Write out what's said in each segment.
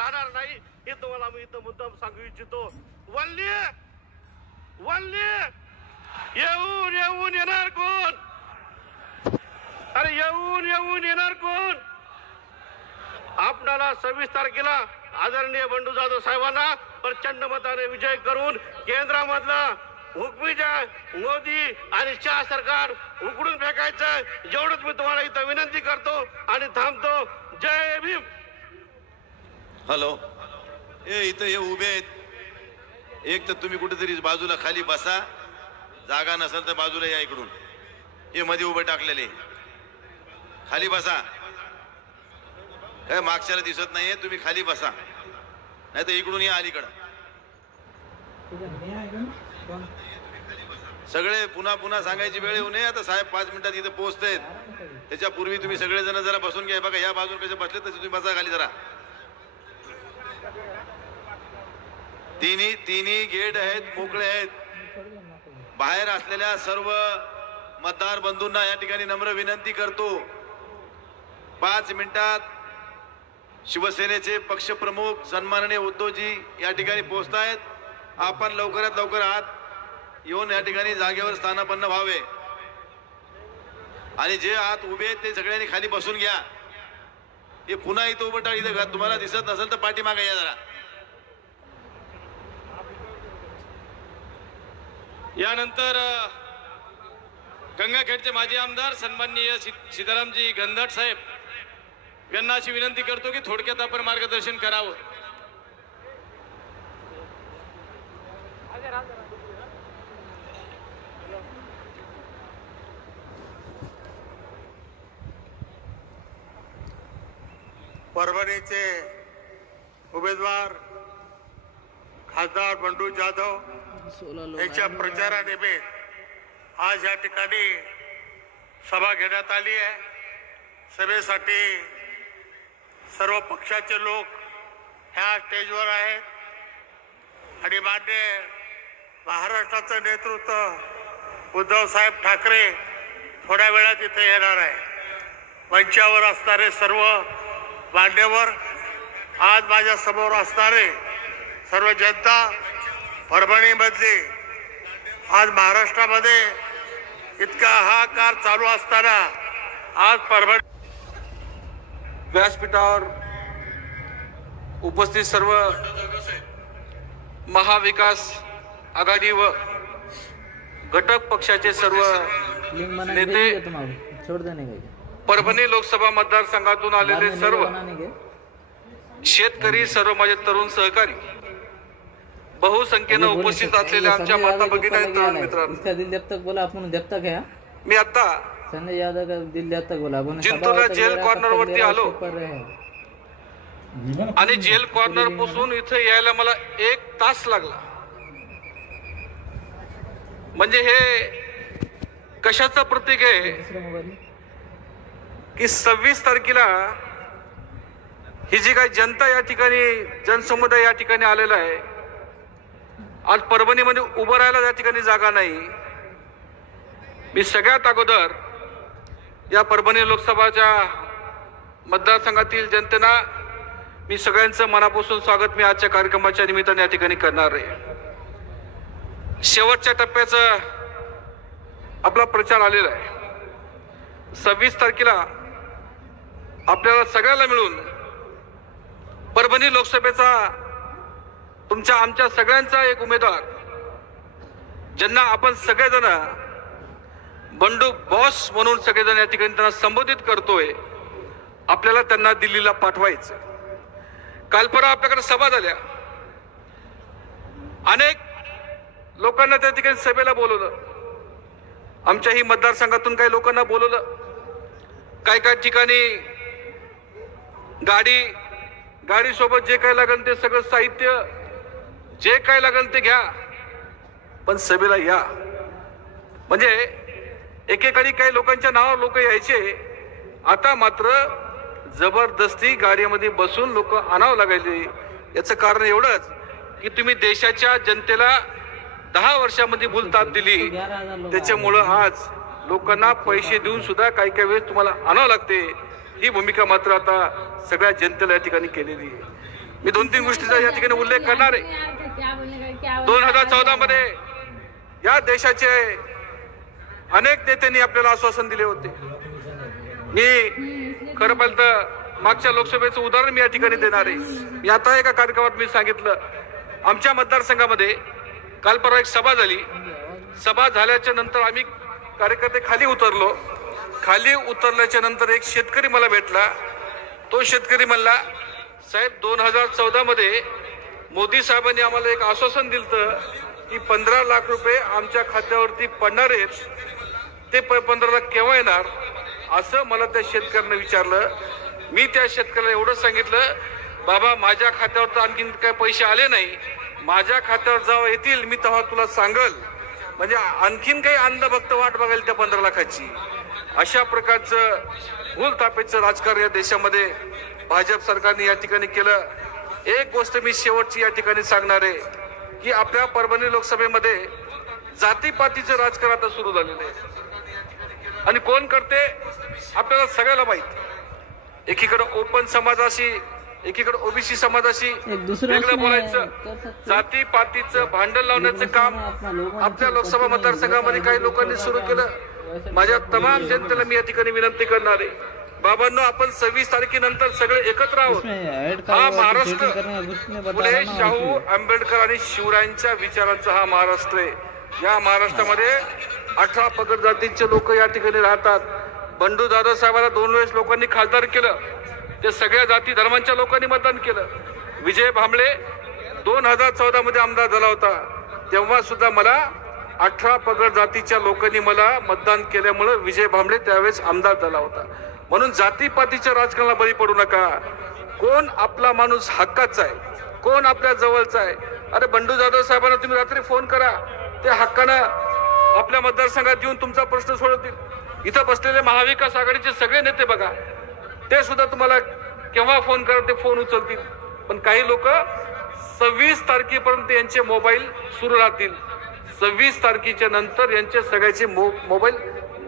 राहणार नाही हे तुम्हाला मी इथं मुद्दाम सांगू इच्छितो. वल्ली वल्ली येऊन येऊन येणार कोण? अरे येऊन येऊन येणार कोण? आपणाला 26 तारखेला आदरणीय बंडू जाधव साहेबांना प्रचंड मताने विजय करून केंद्रामधला हुकमीच्या मोदी आणि शहा सरकार उकडून फेकायचं. जेवढंच मी तुम्हाला इथं विनंती करतो आणि थांबतो. जय भीम. हॅलो, इथं हे उभे आहेत. एक तर तुम्ही कुठेतरी बाजूला खाली बसा, जागा नसेल तर बाजूला या. इकडून हे मध्ये उभे टाकलेले खाली बसा. काय मागच्याला दिसत नाहीये, तुम्ही खाली बसा, नाही तर इकडून या अलीकडं. सगळे पुन्हा पुन्हा सांगायची वेळ येऊ नये. आता साहेब 5 मिनिटात इथे पोहोचतायत, त्याच्यापूर्वी तुम्ही सगळेजण जरा बसून घ्या. बघा या बाजून कसे बसले तसे तुम्ही बसा खाली जरा. तिन्ही गेट आहेत, मोकळे आहेत. बाहेर असलेल्या सर्व मतदार बंधूंना या ठिकाणी नम्र विनंती करतो, 5 मिनिटात शिवसेनेचे पक्षप्रमुख सन्माननीय उद्धवजी या ठिकाणी पोहोचतायत. आपण लवकरात लवकर आत येऊन या ठिकाणी जागेवर स्थानापन्न व्हावे आणि जे आत उभे आहेत ते सगळ्यांनी खाली बसून घ्या. हे पुन्हा इथं उभं टाक. इथं तुम्हाला दिसत नसेल तर पाठीमागे या जरा. यानंतर गंगाखेडचे माजी आमदार सन्माननीय सीतारामजी गंधट साहेब यांना अशी विनंती करतो की थोडक्यात आपण मार्गदर्शन करावं. परभणीचे उमेदवार खासदार बंडू जाधव यांच्या प्रचारानिमित्त आज या ठिकाणी सभा घेण्यात आली आहे. सभेसाठी सर्व पक्षाचे लोक ह्या स्टेजवर आहेत आणि मान्य महाराष्ट्राचं नेतृत्व उद्धव साहेब ठाकरे थोड्या वेळात इथे येणार आहे. मंचावर असणारे सर्व मान्यवर, आज माझ्या समोर असणारे सर्व जनता, परभणीमधली आज महाराष्ट्रामध्ये इतका हाहाकार चालू असताना आज परभणी व्यासपीठावर उपस्थित सर्व महाविकास आघाडी व घटक पक्षाचे सर्व नेते, परभणी लोकसभा मतदारसंघातून आलेले सर्व शेतकरी, सर्व माझे तरुण सहकारी, बहुसंख्येनं उपस्थित असलेल्या आमच्या माता भगिनी आणि तरुण मित्रांनो, दिल जब तक बोला आपण जब तक है. मी आता संजय यादव का दिल जब तक बोला जिंतूरला जेल कॉर्नर वरती आलो आणि जेल कॉर्नर पासून इथे यायला मला 1 तास लागला. म्हणजे हे कशाचं प्रतीक आहे की 26 तारखेला ही जी काही जनता या ठिकाणी, जनसमुदाय या ठिकाणी आलेला आहे, आज परभणीमध्ये उभं राहायला या ठिकाणी जागा नाही. मी सगळ्यात अगोदर या परभणी लोकसभाच्या मतदारसंघातील जनतेना मी सगळ्यांचं मनापासून स्वागत मी आजच्या कार्यक्रमाच्या निमित्ताने या ठिकाणी करणार आहे. शेवटच्या टप्प्याचा आपला प्रचार आलेला आहे. 26 तारखेला आपल्याला सगळ्याला मिळून परभणी लोकसभेचा तुमच्या आमच्या सगळ्यांचा एक उमेदवार, ज्यांना आपण सगळेजण बंडू बॉस म्हणून सगळेजण या ठिकाणी त्यांना संबोधित करतोय, आपल्याला त्यांना दिल्लीला पाठवायचं. काल परवा आपल्याकडे सभा झाल्या, अनेक लोकांना त्या ठिकाणी सभेला बोलवलं. आमच्याही मतदारसंघातून काही लोकांना बोलवलं. काही ठिकाणी गाडी सोबत जे काही लागेल ते सगळं साहित्य, जे काही लागेल ते घ्या, पण सभेला या. म्हणजे एकेकाळी काही लोकांच्या नावावर लोक यायचे, आता मात्र जबरदस्ती गाडीमध्ये बसून लोक आणावं लागायचे. याचं कारण एवढंच की तुम्ही देशाच्या जनतेला 10 वर्षामध्ये भूलताप दिली, त्याच्यामुळं आज लोकांना पैसे देऊन सुद्धा काही वेळेस तुम्हाला आणावं लागते. ही भूमिका मात्र आता सगळ्या जनतेला या ठिकाणी केलेली आहे. मी 2-3 गोष्टीचा या ठिकाणी उल्लेख करणार आहे. 2014 मध्ये या देशाचे अनेक नेत्यांनी आपल्याला आश्वासन दिले होते. मी खरं पाहिलं तर मागच्या लोकसभेचं उदाहरण मी या ठिकाणी देणार आहे. मी आता एका कार्यक्रमात मी सांगितलं, आमच्या मतदारसंघामध्ये काल परवा एक सभा झाली. सभा झाल्याच्या नंतर आम्ही कार्यकर्ते खाली उतरलो. खाली उतरल्याच्या नंतर एक शेतकरी मला भेटला. तो शेतकरी म्हणला, साहेब 2014 मध्ये मोदी साहेबांनी आम्हाला एक आश्वासन दिलं की 15 लाख रुपये आमच्या खात्यावरती पडणार आहेत, ते 15 लाख केव्हा येणार, असं मला त्या शेतकऱ्यानं विचारलं. मी त्या शेतकऱ्याला एवढं सांगितलं, बाबा माझ्या खात्यावर तर आणखीन काही पैसे आले नाही, माझ्या खात्यावर जेव्हा येतील मी तेव्हा तुला सांगल. म्हणजे आणखीन काही अंधभक्त वाट बघायला त्या 15 लाखाची. अशा प्रकारचं भूलथापेचं राजकारण या देशामध्ये भाजप सरकारने या ठिकाणी केलं. एक गोष्ट मी शेवटची या ठिकाणी सांगणार आहे की आपल्या परभणी लोकसभेमध्ये जातीपातीचं राजकारण आता सुरू झालेलं आहे. आणि कोण करते आपल्याला सगळ्याला माहित. एकीकडे ओपन समाजाशी, एकीकडे ओबीसी समाजाशी वेगळं बोलायचं, जातीपातीचं भांडण लावण्याचं काम आपल्या लोकसभा मतदारसंघामध्ये काही लोकांनी सुरू केलं. माझ्या तमाम जनतेला मी या ठिकाणी विनंती करणार आहे, बाबांनो आपण 26 तारखेनंतर सगळे एकत्र आहोत. हा महाराष्ट्र फुले, शाहू, आंबेडकर आणि शिवरायांच्या विचारांचा हा महाराष्ट्र आहे. या महाराष्ट्रामध्ये 18 पगड जातीचे लोक या ठिकाणी राहतात. बंडू जाधव साहेबांना 2 वेळेस लोकांनी खासदार केलं. ते सगळ्या जाती धर्मांच्या लोकांनी मतदान केलं. विजय भांबळे 2014 मध्ये आमदार झाला होता, तेव्हा सुद्धा मला 18 पगड जातीच्या लोकांनी मला मतदान केल्यामुळे विजय भांबळे त्यावेळेस आमदार झाला होता. म्हणून जातीपातीच्या राजकारणाला बळी पडू नका. कोण आपला माणूस हक्काचा आहे, कोण आपल्या जवळचा आहे. अरे बंडू जाधव साहेबांना तुम्ही रात्री फोन करा, ते हक्कानं आपल्या मतदारसंघात येऊन तुमचा प्रश्न सोडवतील. इथं बसलेले महाविकास आघाडीचे सगळे नेते बघा, ते सुद्धा तुम्हाला केव्हा फोन करा ते फोन उचलतील. पण काही लोक 26 तारखेपर्यंत यांचे मोबाईल सुरू राहतील. 26 तारखेच्या नंतर यांचे सगळ्याचे मोबाईल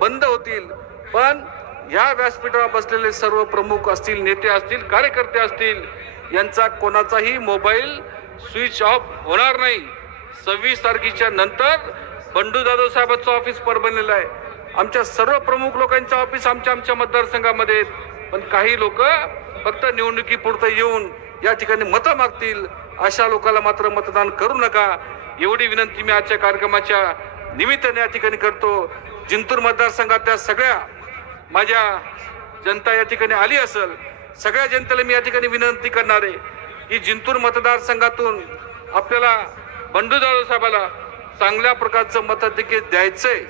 बंद होतील. पण या व्यासपीठावर बसलेले सर्व प्रमुख असतील, नेते असतील, कार्यकर्ते असतील, यांचा कोणाचाही मोबाईल स्विच ऑफ होणार नाही. 26 तारखेच्या नंतर बंडू जाधव साहेबांचं ऑफिस परभणीला आहे. आमच्या सर्व प्रमुख लोकांचं ऑफिस आमच्या मतदारसंघामध्ये आहेत. पण काही लोक फक्त निवडणुकीपुरतं येऊन या ठिकाणी मतं मागतील. अशा लोकांना मात्र मतदान करू नका, एवढी विनंती मी आजच्या कार्यक्रमाच्या निमित्ताने या ठिकाणी करतो. जिंतूर मतदारसंघातल्या सगळ्या माझ्या जनता या ठिकाणी आली असेल, सगळ्या जनतेला मी या ठिकाणी विनंती करणार आहे की जिंतूर मतदारसंघातून आपल्याला बंडू जाधव साहेबाला चांगल्या प्रकारचं मताधिक्य द्यायचंय.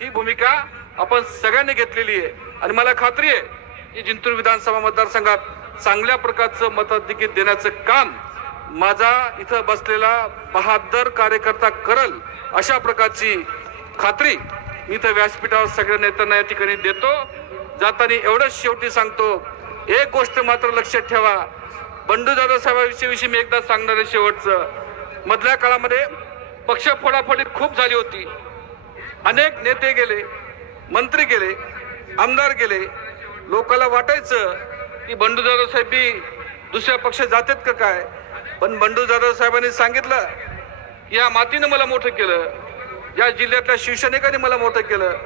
ही भूमिका आपण सगळ्यांनी घेतलेली आहे आणि मला खात्री आहे की जिंतूर विधानसभा मतदारसंघात चांगल्या प्रकारचं मताधिक्य देण्याचं काम माझा इथं बसलेला बहादर कार्यकर्ता करल, अशा प्रकारची खात्री मी इथं व्यासपीठावर सगळ्या नेत्यांना या ठिकाणी देतो. जाताना एवढंच शेवटी सांगतो, एक गोष्ट मात्र लक्षात ठेवा, बंडू जाधव साहेबांविषयी मी एकदा सांगणार आहे. शेवटचं, मधल्या काळामध्ये पक्ष फोडाफोडी खूप झाली होती. अनेक नेते गेले, मंत्री गेले, आमदार गेले. लोकांना वाटायचं की बंडू जाधव साहेब दुसऱ्या पक्षात जातात का काय. पण बंडू जाधव साहेबांनी सांगितलं, या मातीनं मला मोठं केलं, या जिल्ह्यातल्या शिवसैनिकांनी मला मोठं केलं,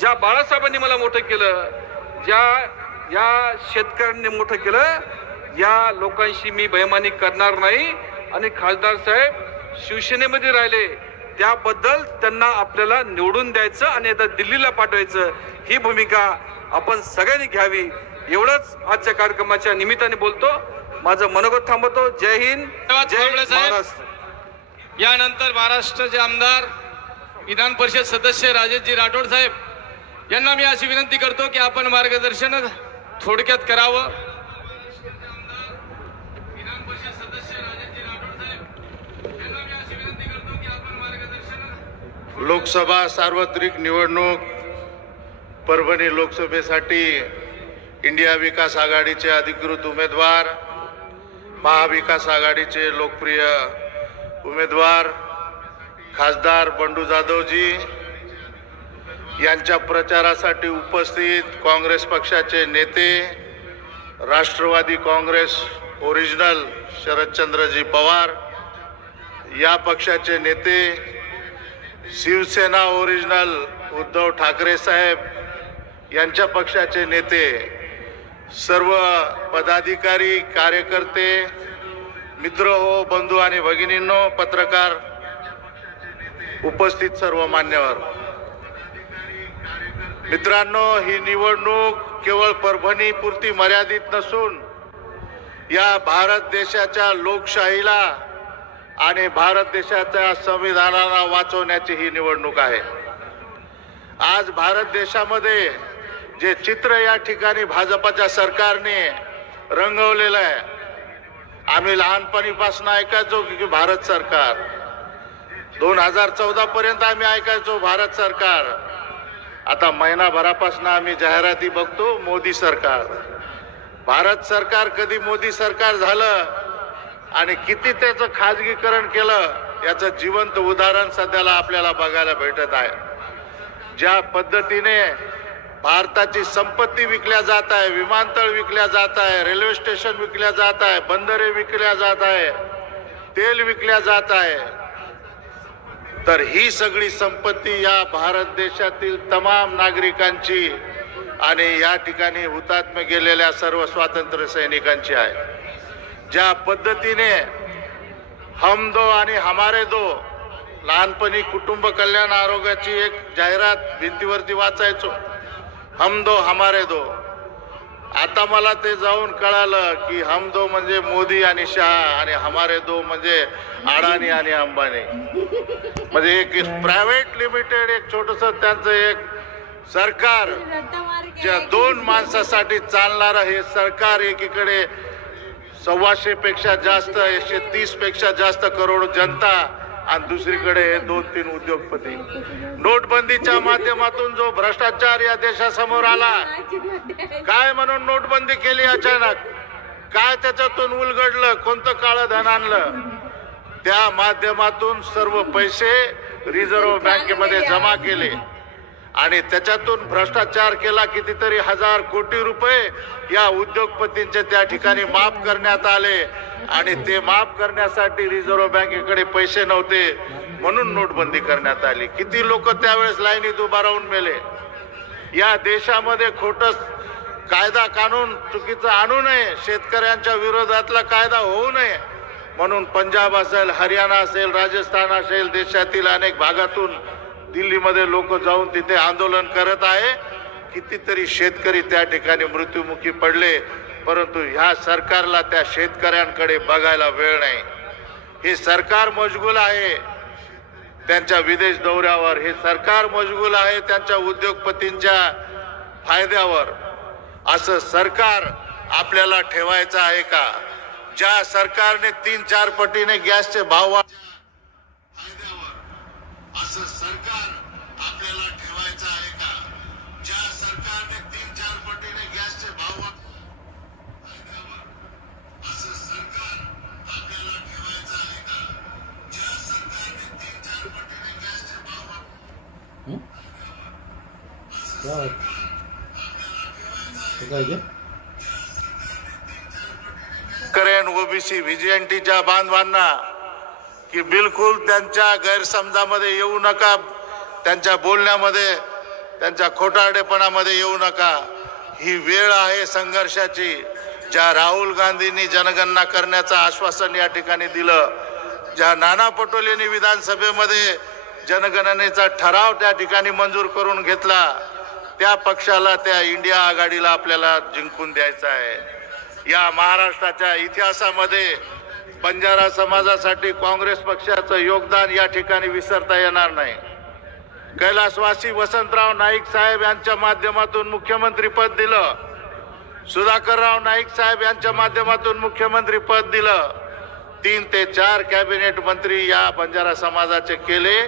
ज्या बाळासाहेबांनी मला मोठं केलं, या शेतकऱ्यांनी मोठं केलं, या लोकांशी मी बेईमानी करणार नाही. आणि खासदार साहेब शिवसेनेमध्ये राहिले त्याबद्दल त्यांना आपल्याला निवडून द्यायचं आणि आता दिल्लीला पाठवायचं, ही भूमिका आपण सगळ्यांनी घ्यावी. एवढंच आजच्या कार्यक्रमाच्या निमित्ताने बोलतो. माझं मनोगत थांबवतो. जय हिंद, जय महाराष्ट्र. यानंतर महाराष्ट्राचे आमदार विधान परिषद सदस्य राजेशजी राठोड साहेब यांना मी अशी विनंती करतो की आपण मार्गदर्शन थोडक्यात करावं. लोकसभा सार्वत्रिक निवडणूक परभणी लोकसभेसाठी इंडिया विकास आघाडीचे अधिकृत उमेदवार, महाविकास आघाडीचे लोकप्रिय उमेदवार खासदार बंडू जाधवजी यांच्या प्रचारासाठी उपस्थित काँग्रेस पक्षाचे नेते, राष्ट्रवादी काँग्रेस ओरिजिनल शरदचंद्रजी पवार, या पक्षाचे नेते, शिवसेना ओरिजिनल उद्धव ठाकरे साहेब यांच्या पक्षाचे नेते, सर्व पदाधिकारी, कार्यकर्ते, मित्र हो, बंधू आणि भगिनींनो, पत्रकार, उपस्थित सर्व मान्यवर, मित्रांनो, ही निवडणूक केवळ परभणी पुरती मर्यादित नसून या भारत देशाच्या लोकशाहीला आणि भारत देशाच्या संविधानाला वाचवण्याची ही निवडणूक आहे. आज भारत देशामध्ये जे चित्र या ठिकाणी भाजपाच्या सरकारने रंगवलेलं आहे, आम्ही लहानपणीपासून ऐकायचो की भारत सरकार, 2014 पर्यंत आम्ही ऐकायचो भारत सरकार. आता महिनाभरापासून आम्ही जाहिराती बघतो मोदी सरकार. भारत सरकार कधी मोदी सरकार झालं आणि किती त्याचं खाजगीकरण केलं याचं जिवंत उदाहरण सध्याला आपल्याला बघायला भेटत आहे. ज्या पद्धतीने भारताची संपत्ती विकल्या जात आहे, विमानतळ विकल्या जात आहे, रेल्वे स्टेशन विकल्या जात आहे, बंदरे विकल्या जात आहे, तेल विकल्या जात आहे, तर ही सगळी संपत्ती या भारत देशातील तमाम नागरिकांची आणि या ठिकाणी हुतात्मे गेलेल्या सर्व स्वातंत्र्य सैनिकांची आहे. ज्या पद्धतीने हम दो आणि हमारे दो, लहानपणी कुटुंब कल्याण आरोग्याची एक जाहिरात भिंतीवरती वाचायचो, हम दो हमारे दो. आता मला ते जाऊन कळालं की हम दो म्हणजे मोदी आणि शहा आणि हमारे दो म्हणजे अडाणी आणि अंबानी. म्हणजे एक प्रायव्हेट लिमिटेड, एक छोटस त्यांचं एक सरकार, ज्या 2 माणसासाठी चालणारं हे सरकार, एकीकडे 125 पेक्षा जास्त, 130 पेक्षा जास्त करोड जनता आणि दुसरीकडे हे 2-3 उद्योगपती. नोटबंदीच्या माध्यमातून जो भ्रष्टाचार या देशासमोर आला, काय म्हणून नोटबंदी केली अचानक, काय त्याच्यातून उलगडलं, कोणतं काळं धन आणलं, त्या माध्यमातून सर्व पैसे रिझर्व्ह बँकेमध्ये जमा केले आणि त्याच्यातून भ्रष्टाचार केला. कितीतरी हजार कोटी रुपये या उद्योगपतींचे त्या ठिकाणी माफ करण्यात आले आणि ते माफ करण्यासाठी रिझर्व्ह बँकेकडे पैसे नव्हते म्हणून नोटबंदी करण्यात आली. किती लोक त्यावेळेस लाईनीत उभा राहून मेले. या देशामध्ये खोटं कायदा कानून चुकीचं आणू नये, शेतकऱ्यांच्या विरोधातला कायदा होऊ नये म्हणून पंजाब असेल, हरियाणा असेल, राजस्थान असेल, देशातील अनेक भागातून दिल्लीमध्ये लोक जाऊन तिथे आंदोलन करत आहे. कितीतरी शेतकरी त्या ठिकाणी मृत्युमुखी पडले, परंतु ह्या सरकारला त्या शेतकऱ्यांकडे बघायला वेळ नाही. हे सरकार मशगूल आहे त्यांच्या विदेश दौऱ्यावर, हे सरकार मशगूल आहे त्यांच्या उद्योगपतींच्या फायद्यावर. असं सरकार आपल्याला ठेवायचं आहे का? ज्या सरकारने 3-4 पटीने गॅसचे भाव असं सरकार आपल्याला ठेवायचं आहे का? ज्या सरकारने 3-4 पटीने गॅसचे भाव असं सरकार आपल्याला ठेवायचं आहे का? ज्या सरकारने 3-4 पटीने गॅसचे भाव करेन ओबीसी व्हीजीएनटीच्या बांधवांना की बिलकुल त्यांच्या गैरसमजामध्ये येऊ नका, त्यांच्या बोलण्यामध्ये, त्यांच्या खोटारडेपणामध्ये येऊ नका. ही वेळ आहे संघर्षाची. ज्या राहुल गांधींनी जनगणना करण्याचं आश्वासन या ठिकाणी दिलं, ज्या नाना पटोलेंनी विधानसभेमध्ये जनगणनेचा ठराव त्या ठिकाणी मंजूर करून घेतला, त्या पक्षाला, त्या इंडिया आघाडीला आपल्याला जिंकून द्यायचं आहे. या महाराष्ट्राच्या इतिहासामध्ये बंजारा समाजासाठी काँग्रेस पक्षाचं योगदान या ठिकाणी विसरता येणार नाही. कैलासवासी वसंतराव नाईक साहेब यांच्या माध्यमातून मुख्यमंत्री पद दिलं, सुधाकरराव नाईक साहेब यांच्या माध्यमातून मुख्यमंत्री पद दिलं. 3 ते 4 कॅबिनेट मंत्री या बंजारा समाजाचे केले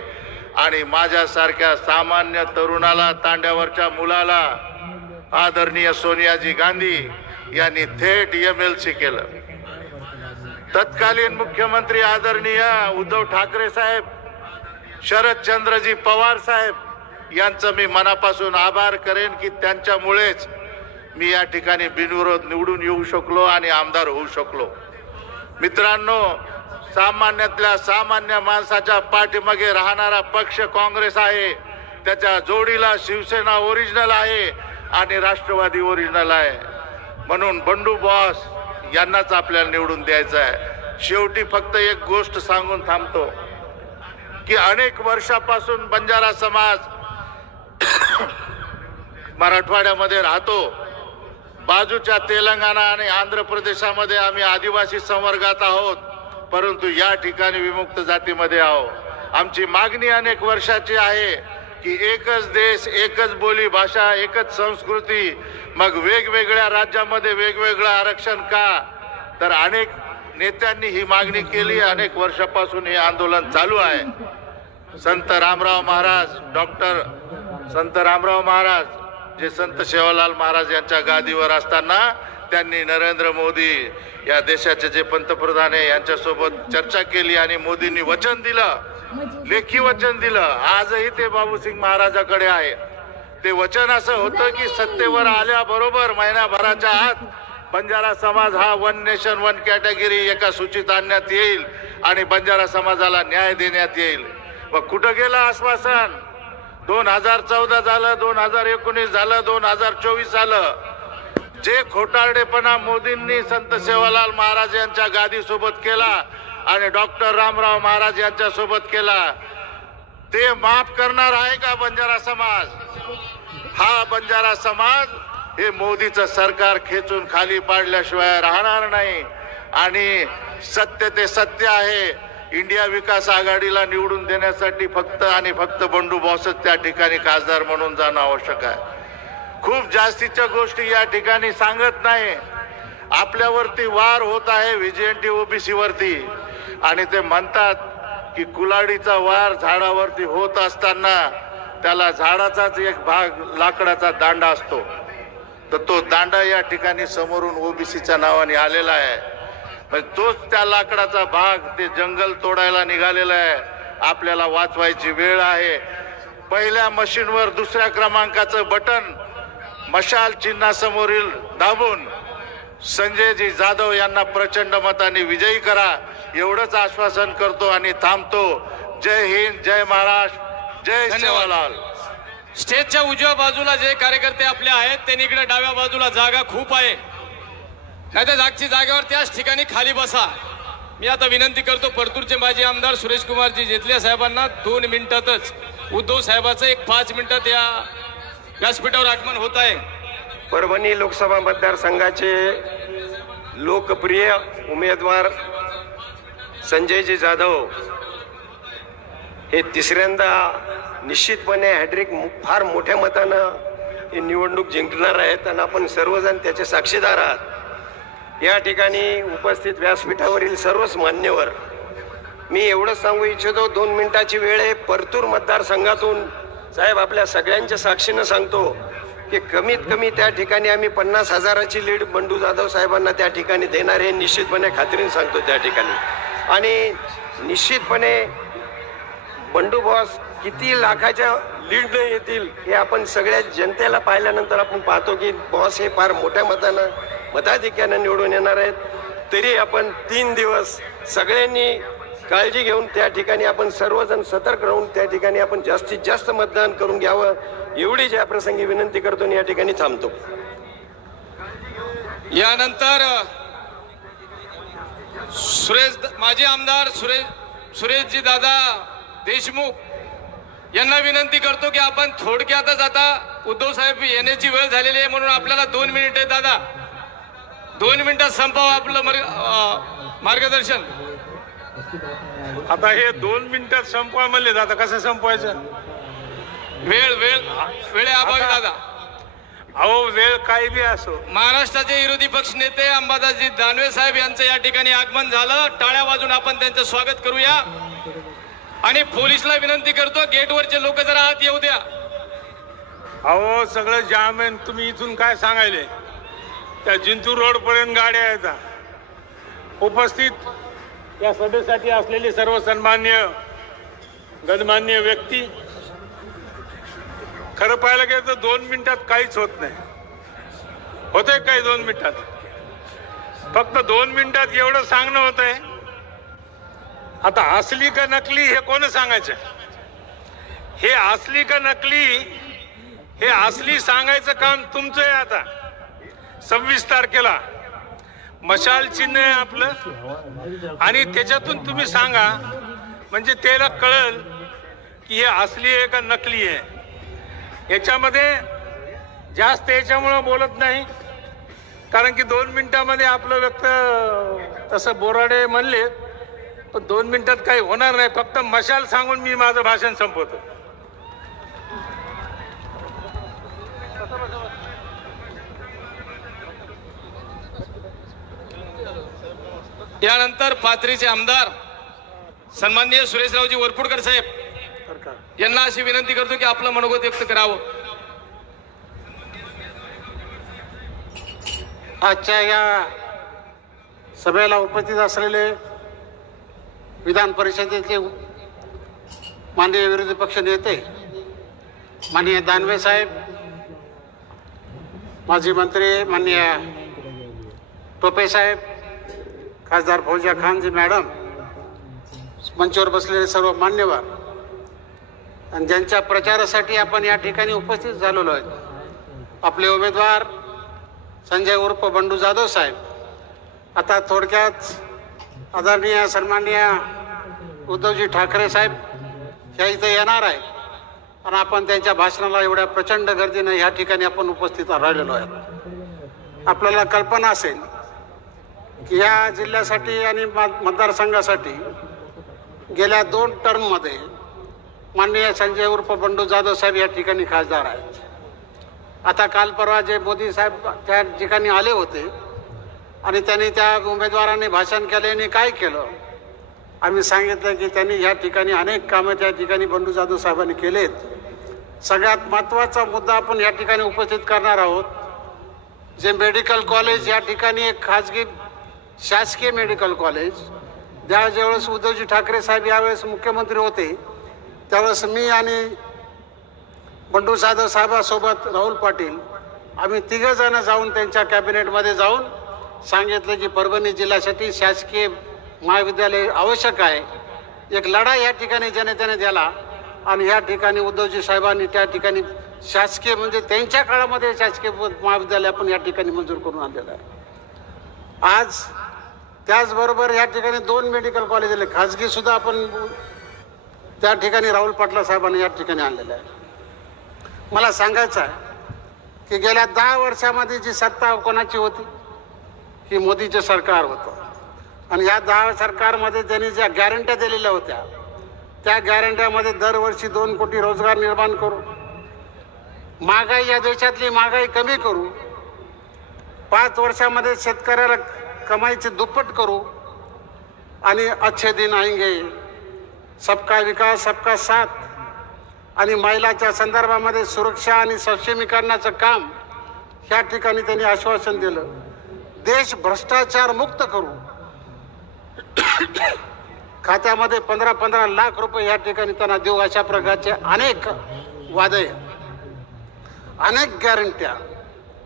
आणि माझ्यासारख्या सामान्य तरुणाला, तांड्यावरच्या मुलाला आदरणीय सोनियाजी गांधी यांनी थेट MLC केलं. तत्कालीन मुख्यमंत्री आदरणीय उद्धव ठाकरे साहेब, शरदचंद्रजी पवार साहेब यांचं मी मनापासून आभार करेन की त्यांच्यामुळेच मी या ठिकाणी बिनविरोध निवडून येऊ शकलो आणि आमदार होऊ शकलो. मित्रांनो, सामान्यातल्या सामान्य माणसाच्या पाठीमागे राहणारा पक्ष काँग्रेस आहे. त्याच्या जोडीला शिवसेना ओरिजिनल आहे आणि राष्ट्रवादी ओरिजिनल आहे. म्हणून बंडू बॉस यांनाच आपल्याला निवडून द्यायचं आहे. शेवटी फक्त एक गोष्ट सांगून थांबतो की अनेक वर्षापासून बंजारा समाज मराठवाड्यामध्ये राहतो. बाजूच्या तेलंगणा आणि आंध्र प्रदेशामध्ये आम्ही आदिवासी संवर्गात आहोत, परंतु या ठिकाणी विमुक्त जातीमध्ये आहोत. आमची मागणी अनेक वर्षाची आहे की एकच देश, एकच बोली भाषा, एकच संस्कृती. मग वेगवेगळ्या राज्यामध्ये वेगवेगळं आरक्षण का? तर अनेक नेत्यांनी ही मागणी केली. अनेक वर्षापासून हे आंदोलन चालू आहे. संत रामराव महाराज, डॉक्टर संत रामराव महाराज जे संत सेवालाल महाराज यांच्या गादीवर असताना त्यांनी नरेंद्र मोदी या देशाचे जे पंतप्रधान आहे यांच्यासोबत चर्चा केली आणि मोदींनी वचन दिलं, लेखी वचन दिलं. आजही ते बाबूसिंग महाराजाकडे आहे. ते वचन असं होतं की सत्तेवर आल्याबरोबर महिनाभराच्या आत बंजारा समाज हा 1 नेशन 1 कॅटेगरी एका सूचीत आणण्यात येईल आणि बंजारा समाजाला न्याय देण्यात येईल. मग कुठं गेलं आश्वासन? 2014 झालं, 2019 झालं, 2024 झालं. जे खोटारडेपणा मोदींनी संत सेवालाल महाराज यांच्या गादी सोबत केला आणि डॉक्टर रामराव महाराज यांच्या सोबत केला, ते माफ करणार आहे का बंजारा समाज? हा बंजारा समाज हे मोदीचं सरकार खेचून खाली पाडल्याशिवाय राहणार नाही. आणि सत्य ते सत्य आहे. इंडिया विकास आघाडीला निवडून देण्यासाठी फक्त आणि फक्त बंडू बॉसच त्या ठिकाणी खासदार म्हणून जाणं आवश्यक आहे. खूप जास्तीच्या गोष्टी या ठिकाणी सांगत नाही. आपल्यावरती वार होत आहे व्हीजीएनटी ओबीसी वरती आणि ते म्हणतात की कुलाडीचा वार झाडावरती होत असताना त्याला झाडाचाच एक भाग लाकडाचा दांडा असतो. तर तो दांडा या ठिकाणी समोरून ओबीसीच्या नावाने आलेला आहे. तोच त्या लाकडाचा भाग ते जंगल तोडायला निघालेला आहे. आपल्याला वाचवायची वेळ आहे. पहिल्या मशीनवर 2ऱ्या क्रमांकाचं बटन मशाल चिन्हासमोरील दाबून संजयजी जाधव यांना प्रचंड मताने विजयी करा एवढंच आश्वासन करतो आणि थांबतो. जय हिंद, जय महाराष्ट्र, जय सेवालाल. स्टेजच्या उजव्या बाजूला जे कार्यकर्ते आपले आहेत त्यांनी इकडे डाव्या बाजूला जागा खूप आहे, नाही तर जागची जागेवर त्याच ठिकाणी खाली बसा. मी आता विनंती करतो परतूरचे माजी आमदार सुरेश कुमारजी जेतले साहेबांना 2 मिनिटातच उद्धव साहेबाचं 5 मिनिटात या व्यासपीठावर आगमन होत आहे. परभणी लोकसभा मतदारसंघाचे लोकप्रिय उमेदवार संजयजी जाधव हे 3ऱ्यांदा निश्चितपणे हॅड्रिक फार मोठ्या मतानं ही निवडणूक जिंकणार आहेत आणि आपण सर्वजण त्याचे साक्षीदार आहात. या ठिकाणी उपस्थित व्यासपीठावरील सर्वच मान्यवर, मी एवढंच सांगू इच्छितो, 2 मिनिटाची वेळ आहे. परतूर मतदारसंघातून साहेब आपल्या सगळ्यांच्या साक्षीनं सांगतो की कमीत कमी त्या ठिकाणी आम्ही 50,000ची लीड बंडू जाधव साहेबांना त्या ठिकाणी देणार हे निश्चितपणे खात्रीने सांगतो त्या ठिकाणी. आणि निश्चितपणे बंडू बॉस किती लाखाच्या लीडने येतील हे आपण सगळ्या जनतेला पाहिल्यानंतर आपण पाहतो की बॉस हे फार मोठ्या मतानं मताधिक्यानं निवडून येणार आहेत. तरी आपण 3 दिवस सगळ्यांनी काळजी घेऊन त्या ठिकाणी आपण सर्वजण सतर्क राहून त्या ठिकाणी आपण जास्तीत जास्त मतदान करून घ्यावं एवढीच या प्रसंगी विनंती करतो आणि या ठिकाणी थांबतो. यानंतर माजी आमदार सुरेशजी दादा देशमुख यांना विनंती करतो की आपण थोडक्यातच आता उद्धव साहेब येण्याची वेळ झालेली आहे म्हणून आपल्याला 2 मिनिटे दादा 2 मिनिटात संपवा आपलं मार्गदर्शन. आता हे 2 मिनिटात संपवा म्हणले दादा, कसं संपवायचं? वेळ अभावी दादा. अहो वेळ काही बी असो. महाराष्ट्राचे विरोधी पक्ष नेते अंबादासजी दानवे साहेब यांचं या ठिकाणी आगमन झालं. टाळ्या वाजून आपण त्यांचं स्वागत करूया आणि पोलिसला विनंती करतो गेटवरचे लोक जरा आत येऊ द्या. अहो सगळं जाम आहे. तुम्ही इथून काय सांगायले? त्या जिंतूर रोड पर्यंत गाड्या आहेत. उपस्थित या सभेसाठी असलेले सर्व सन्मान्य गणमान्य व्यक्ती, खरं पाहायला गेलं तर 2 मिनिटात काहीच होत नाही. होतंय काय 2 मिनिटात? फक्त 2 मिनिटात एवढं सांगणं होतंय. आता असली का नकली हे कोण सांगायचं? हे असली का नकली हे असली सांगायचं काम तुमचं आहे. आता 26 तारखेला मशाल चिन्ह आहे आपलं आणि त्याच्यातून तुम्ही सांगा म्हणजे त्याला कळल की हे असली आहे का नकली आहे. याच्यामध्ये जास्त याच्यामुळं बोलत नाही कारण की 2 मिनिटामध्ये आपलं व्यक्त तसं बोराडे म्हणले पण 2 मिनिटात काही होणार नाही. फक्त मशाल सांगून मी माझं भाषण संपवतो. यानंतर पाथरीचे आमदार सन्माननीय सुरेशरावजी वरपुडकर साहेब यांना अशी विनंती करतो की आपलं मनोगत व्यक्त करावं. आजच्या या सभेला उपस्थित असलेले विधान परिषदेचे माननीय विरोधी पक्ष नेते माननीय दानवे साहेब, माजी मंत्री माननीय टोपे साहेब, खासदार फौजिया खानजी मॅडम, मंचावर बसलेले सर्व मान्यवर आणि ज्यांच्या प्रचारासाठी आपण या ठिकाणी उपस्थित झालेलो आहेत. आपले उमेदवार संजय उर्फ बंडू जाधव साहेब आता थोडक्यात आदरणीय सन्माननीय उद्धवजी ठाकरे साहेब ह्या इथे येणार आहेत आणि आपण त्यांच्या भाषणाला एवढ्या प्रचंड गर्दीने ह्या ठिकाणी आपण उपस्थित राहिलेलो आहे. आपल्याला कल्पना असेल की या जिल्ह्यासाठी आणि मतदारसंघासाठी गेल्या 2 टर्ममध्ये माननीय संजय उर्फ बंडू जाधव साहेब या ठिकाणी खासदार आहेत. आता काल परवा जे मोदी साहेब त्या ठिकाणी आले होते आणि त्यांनी त्या उमेदवारांनी भाषण केले आणि काय केलं आम्ही सांगितलं की त्यांनी या ठिकाणी अनेक कामं त्या ठिकाणी बंडू जाधव साहेबांनी केलेत. सगळ्यात महत्त्वाचा मुद्दा आपण या ठिकाणी उपस्थित करणार आहोत. जे मेडिकल कॉलेज या ठिकाणी एक खाजगी शासकीय मेडिकल कॉलेज ज्यावेळेस उद्धवजी ठाकरे साहेब यावेळेस मुख्यमंत्री होते त्यावेळेस मी आणि बंडू जाधव साहेबासोबत राहुल पाटील आम्ही 3 जण जाऊन त्यांच्या कॅबिनेटमध्ये जाऊन सांगितलं की परभणी जिल्ह्यासाठी शासकीय महाविद्यालय आवश्यक आहे. एक लढा या ठिकाणी जनतेने दिला आणि या ठिकाणी उद्धवजी साहेबांनी त्या ठिकाणी शासकीय म्हणजे त्यांच्या काळामध्ये शासकीय महाविद्यालय आपण या ठिकाणी मंजूर करून आणलेलं आहे. आज त्याचबरोबर या ठिकाणी 2 मेडिकल कॉलेज आले खाजगी सुद्धा आपण त्या ठिकाणी राहुल पाटला साहेबांनी या ठिकाणी आणलेलं आहे. मला सांगायचं आहे की गेल्या 10 वर्षामध्ये जी सत्ता कोणाची होती ही मोदीचं सरकार होतं आणि या 10 सरकारमध्ये त्यांनी ज्या गॅरंट्या दिलेल्या होत्या त्या गॅरंट्यामध्ये दरवर्षी 2 कोटी रोजगार निर्माण करू, महागाई या देशातली महागाई कमी करू, 5 वर्षामध्ये शेतकऱ्याला कमाईचे दुप्पट करू आणि अच्छे दिन आएंगे, सबका विकास सबका साथ आणि महिलाच्या संदर्भामध्ये सुरक्षा आणि सक्षमीकरणाचं काम ह्या ठिकाणी त्यांनी आश्वासन दिलं. देश भ्रष्टाचार मुक्त करू, खात्यामध्ये 15-15 लाख रुपये या ठिकाणी त्यांना देऊ, अशा प्रकारचे अनेक वादे अनेक गॅरंट्या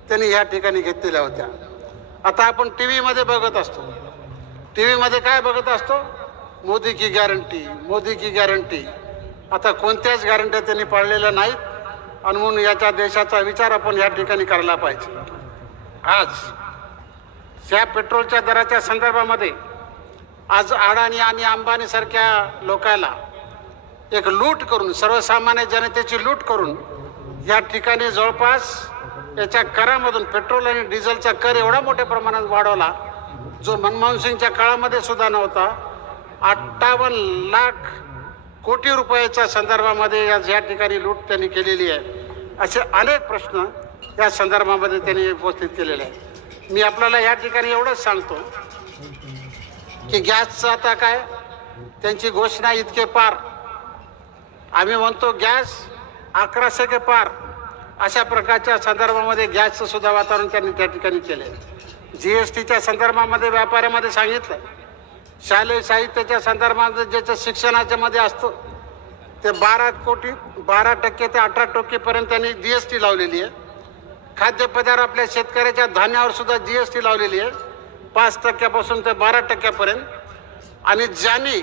त्यांनी या ठिकाणी घेतलेल्या होत्या. आता आपण टी व्हीमध्ये बघत असतो, टी व्हीमध्ये काय बघत असतो, मोदी की गॅरंटी, मोदी की गॅरंटी. आता कोणत्याच गॅरंट्या त्यांनी पाळलेल्या नाहीत आणि म्हणून याच्या देशाचा विचार आपण या ठिकाणी करायला पाहिजे. आज या पेट्रोलच्या दराच्या संदर्भामध्ये आज अडाणी आणि अंबानीसारख्या लोकांना एक लूट करून, सर्वसामान्य जनतेची लूट करून या ठिकाणी जवळपास याच्या करामधून पेट्रोल आणि डिझेलचा कर एवढा मोठ्या प्रमाणात वाढवला जो मनमोहन सिंगच्या काळामध्ये सुद्धा नव्हता. 58 लाख कोटी रुपयाच्या संदर्भामध्ये या ठिकाणी लूट त्यांनी केलेली आहे. असे अनेक प्रश्न या संदर्भामध्ये त्यांनी उपस्थित केलेले आहेत. मी आपल्याला या ठिकाणी एवढंच सांगतो की गॅसचं आता काय त्यांची घोषणा इतके पार, आम्ही म्हणतो गॅस 1100 के पार, अशा प्रकारच्या संदर्भामध्ये गॅसचं सुद्धा वातावरण त्यांनी त्या ठिकाणी केले. GSTच्या संदर्भामध्ये व्यापाऱ्यामध्ये सांगितलं, शालेय साहित्याच्या संदर्भात ज्याचं शिक्षणाच्या मध्ये असतं ते 12% ते 18% पर्यंत त्यांनी GST लावलेली आहे. खाद्यपदार्थ आपल्या शेतकऱ्याच्या धान्यावर सुद्धा GST लावलेली आहे 5% ते 12% आणि ज्यांनी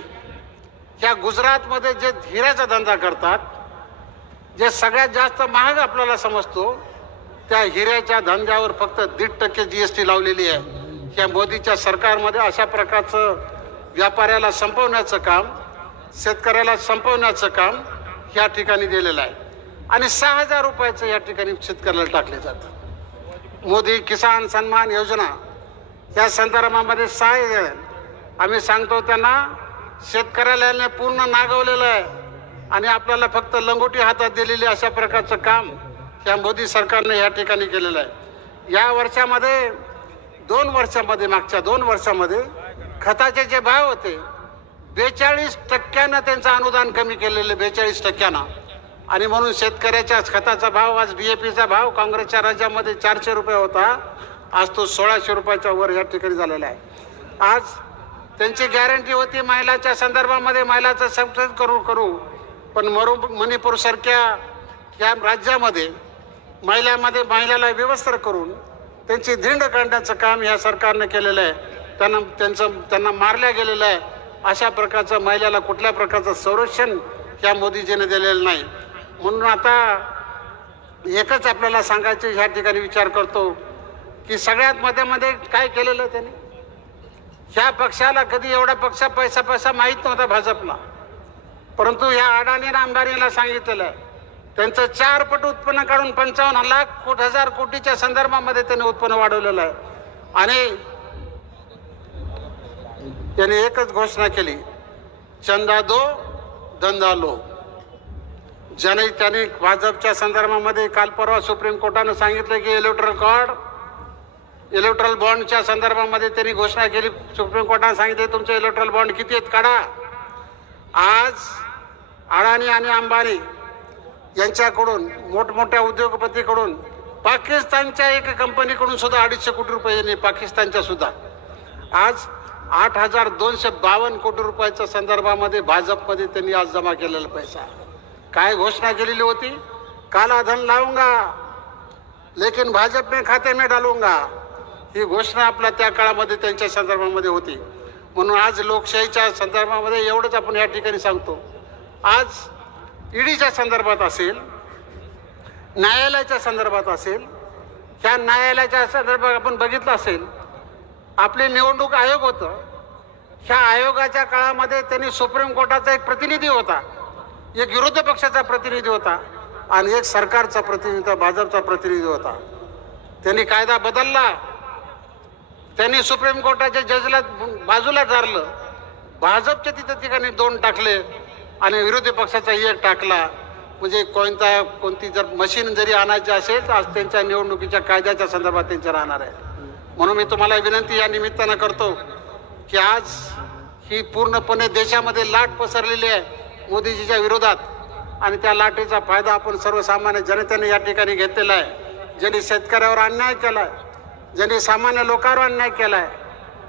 ह्या गुजरातमध्ये जे हिऱ्याचा धंदा करतात, जे सगळ्यात जास्त महाग आपल्याला समजतो, त्या हिऱ्याच्या धंद्यावर फक्त 1.5% GST लावलेली आहे. ह्या मोदीच्या सरकारमध्ये अशा प्रकारचं व्यापाऱ्याला संपवण्याचं काम, शेतकऱ्याला संपवण्याचं काम या ठिकाणी दिलेलं आहे आणि 6,000 रुपयाचं या ठिकाणी शेतकऱ्याला टाकले जातं. मोदी किसान सन्मान योजना या संदर्भामध्ये 6,000 आम्ही सांगतो त्यांना शेतकऱ्याला पूर्ण नागवलेलं आहे आणि आपल्याला फक्त लंगोटी हातात दिलेली अशा प्रकारचं काम या मोदी सरकारने या ठिकाणी केलेलं आहे. या वर्षामध्ये मागच्या 2 वर्षामध्ये खताचे जे भाव होते 42% त्यांचं अनुदान कमी केलेलं 42% आणि म्हणून शेतकऱ्याच्या खताचा भाव आज DAPचा भाव काँग्रेसच्या राज्यामध्ये 400 रुपये होता, आज तो 1,600 रुपयाच्या वर या ठिकाणी झालेला आहे. आज त्यांची गॅरंटी होती महिलाच्या संदर्भामध्ये महिलाचं संरक्षण करू पण मणिपूरसारख्या या राज्यामध्ये महिलाला व्यवस्था करून त्यांची धिंड काढण्याचं काम या सरकारने केलेलं आहे. त्यांना मारल्या गेलेलं आहे. अशा प्रकारचं महिलाला कुठल्या प्रकारचं संरक्षण या मोदीजीने दिलेलं नाही. म्हणून आता एकच आपल्याला सांगायचं ह्या ठिकाणी विचार करतो की सगळ्यात मध्ये काय केलेलं आहे त्यांनी. ह्या पक्षाला कधी एवढा पैसा माहीत नव्हता भाजपला, परंतु ह्या अडाणी आणि अंबानीला सांगितलेलं आहे त्यांचं 4 पट उत्पन्न काढून 55,00,000 कोटीच्या संदर्भामध्ये त्यांनी उत्पन्न वाढवलेलं आहे आणि त्यांनी एकच घोषणा केली, चंदा दो धंदा लो. त्यांनी भाजपच्या संदर्भामध्ये काल परवा सुप्रीम कोर्टानं सांगितलं की इलेक्ट्रल बॉन्डच्या संदर्भामध्ये त्यांनी घोषणा केली. सुप्रीम कोर्टाने सांगितले तुमचे इलेक्ट्रल बॉन्ड किती आहेत काढा. आज अडाणी आणि अंबानी यांच्याकडून मोठमोठ्या उद्योगपतीकडून पाकिस्तानच्या एक कंपनीकडून सुद्धा 250 कोटी रुपये पाकिस्तानच्या सुद्धा आज 8,252 कोटी रुपयाच्या संदर्भामध्ये भाजपमध्ये त्यांनी आज जमा केलेला पैसा. काय घोषणा केलेली होती, काला धन लावूंगा लेकिन भाजप में खाते में डालूंगा, ही घोषणा आपल्या त्या काळामध्ये त्यांच्या संदर्भामध्ये होती. म्हणून आज लोकशाहीच्या संदर्भामध्ये एवढंच आपण या ठिकाणी सांगतो. आज ईडीच्या संदर्भात असेल, न्यायालयाच्या संदर्भात असेल, त्या न्यायालयाच्या संदर्भात आपण बघितलं असेल आपले निवडणूक आयोग होतं, ह्या आयोगाच्या काळामध्ये त्यांनी सुप्रीम कोर्टाचा एक प्रतिनिधी होता, एक विरोधी पक्षाचा प्रतिनिधी होता आणि एक सरकारचा प्रतिनिधी भाजपचा प्रतिनिधी होता. त्यांनी कायदा बदलला, त्यांनी सुप्रीम कोर्टाच्या जजला बाजूला धरलं, भाजपच्या ठिकाणी 2 टाकले आणि विरोधी पक्षाचा 1 टाकला. म्हणजे कोणती जर मशीन जरी आणायची असेल तर आज त्यांच्या निवडणुकीच्या कायद्याच्या संदर्भात त्यांच्या राहणार आहे. म्हणून मी तुम्हाला विनंती या निमित्तानं करतो की आज ही पूर्णपणे देशामध्ये लाट पसरलेली आहे मोदीजीच्या विरोधात आणि त्या लाटेचा फायदा आपण सर्वसामान्य जनतेने या ठिकाणी घेतलेला आहे. ज्यांनी शेतकऱ्यावर अन्याय केला आहे, ज्यांनी सामान्य लोकांवर अन्याय केला आहे,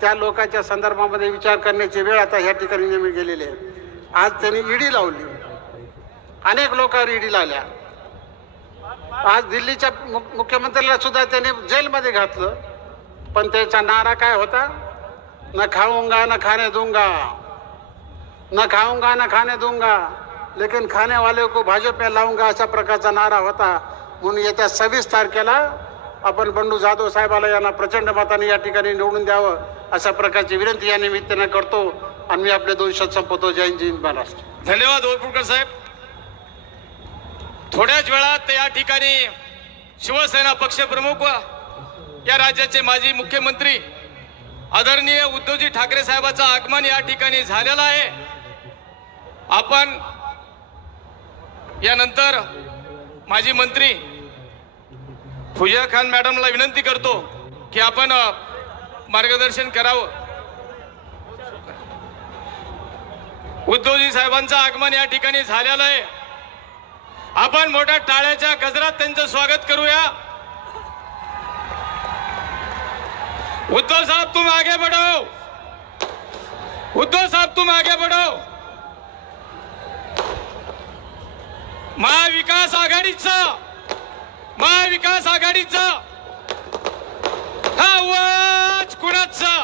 त्या लोकांच्या संदर्भामध्ये विचार करण्याची वेळ आता या ठिकाणी नेमली गेलेली आहे. आज त्यांनी ईडी लावली, अनेक लोकांवर ईडी लावल्या. आज दिल्लीच्या मुख्यमंत्र्याला सुद्धा त्यांनी जेलमध्ये घातलं, पण त्याचा नारा काय होता, न खाऊंगा न खाने दूंगा, न खाऊंगा न खाने दूंगा लेकिन खाने वाले को भाजप में लाऊंगा, अशा प्रकारचा नारा होता. म्हणून येत्या 26 तारखेला आपण बंडू जाधव साहेबाला यांना प्रचंड मताने या ठिकाणी निवडून द्यावं अशा प्रकारची विनंती या निमित्तानं करतो आणि मी आपले 2 शब्द संपवतो. जय हिंद महाराष्ट्र. धन्यवाद ओळखूरकर साहेब. थोड्याच वेळात या ठिकाणी शिवसेना पक्षप्रमुख या राज्याचे माजी मुख्यमंत्री आदरणीय उद्धवजी ठाकरे साहेबांचं आगमन या ठिकाणी झालेलं आहे. आपण यानंतर माजी मंत्री फुजिया खान मॅडमला विनंती करतो की आपण मार्गदर्शन करावं. उद्धवजी साहेबांचं आगमन या ठिकाणी झालेलं आहे. आपण मोठ्या टाळ्याच्या गजरात त्यांचं स्वागत करूया. उद्धव साहब तुम आगे बढ़ो, उद्धव साहब तुम आगे बढ़ो. महाविकास आघाडीचा महाविकास आघाडीचा हा आवाज कुणाचा?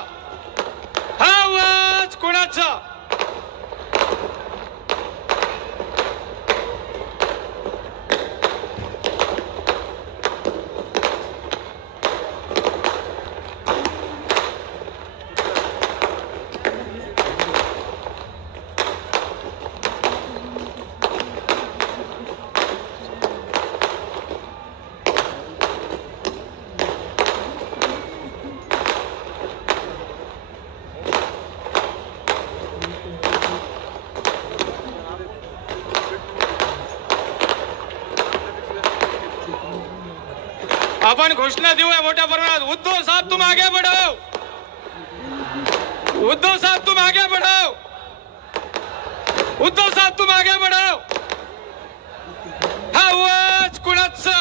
हा आवाज कुणाचा? अपन घोषणा देऊया मोठ्या प्रमाणात. उद्धव साहब तुम आगे बढ़ो. उद्धव साहब तुम आगे बढ़ो. उद्धव साहब तुम आगे बढ़ो. हा आवाज कुणाचा?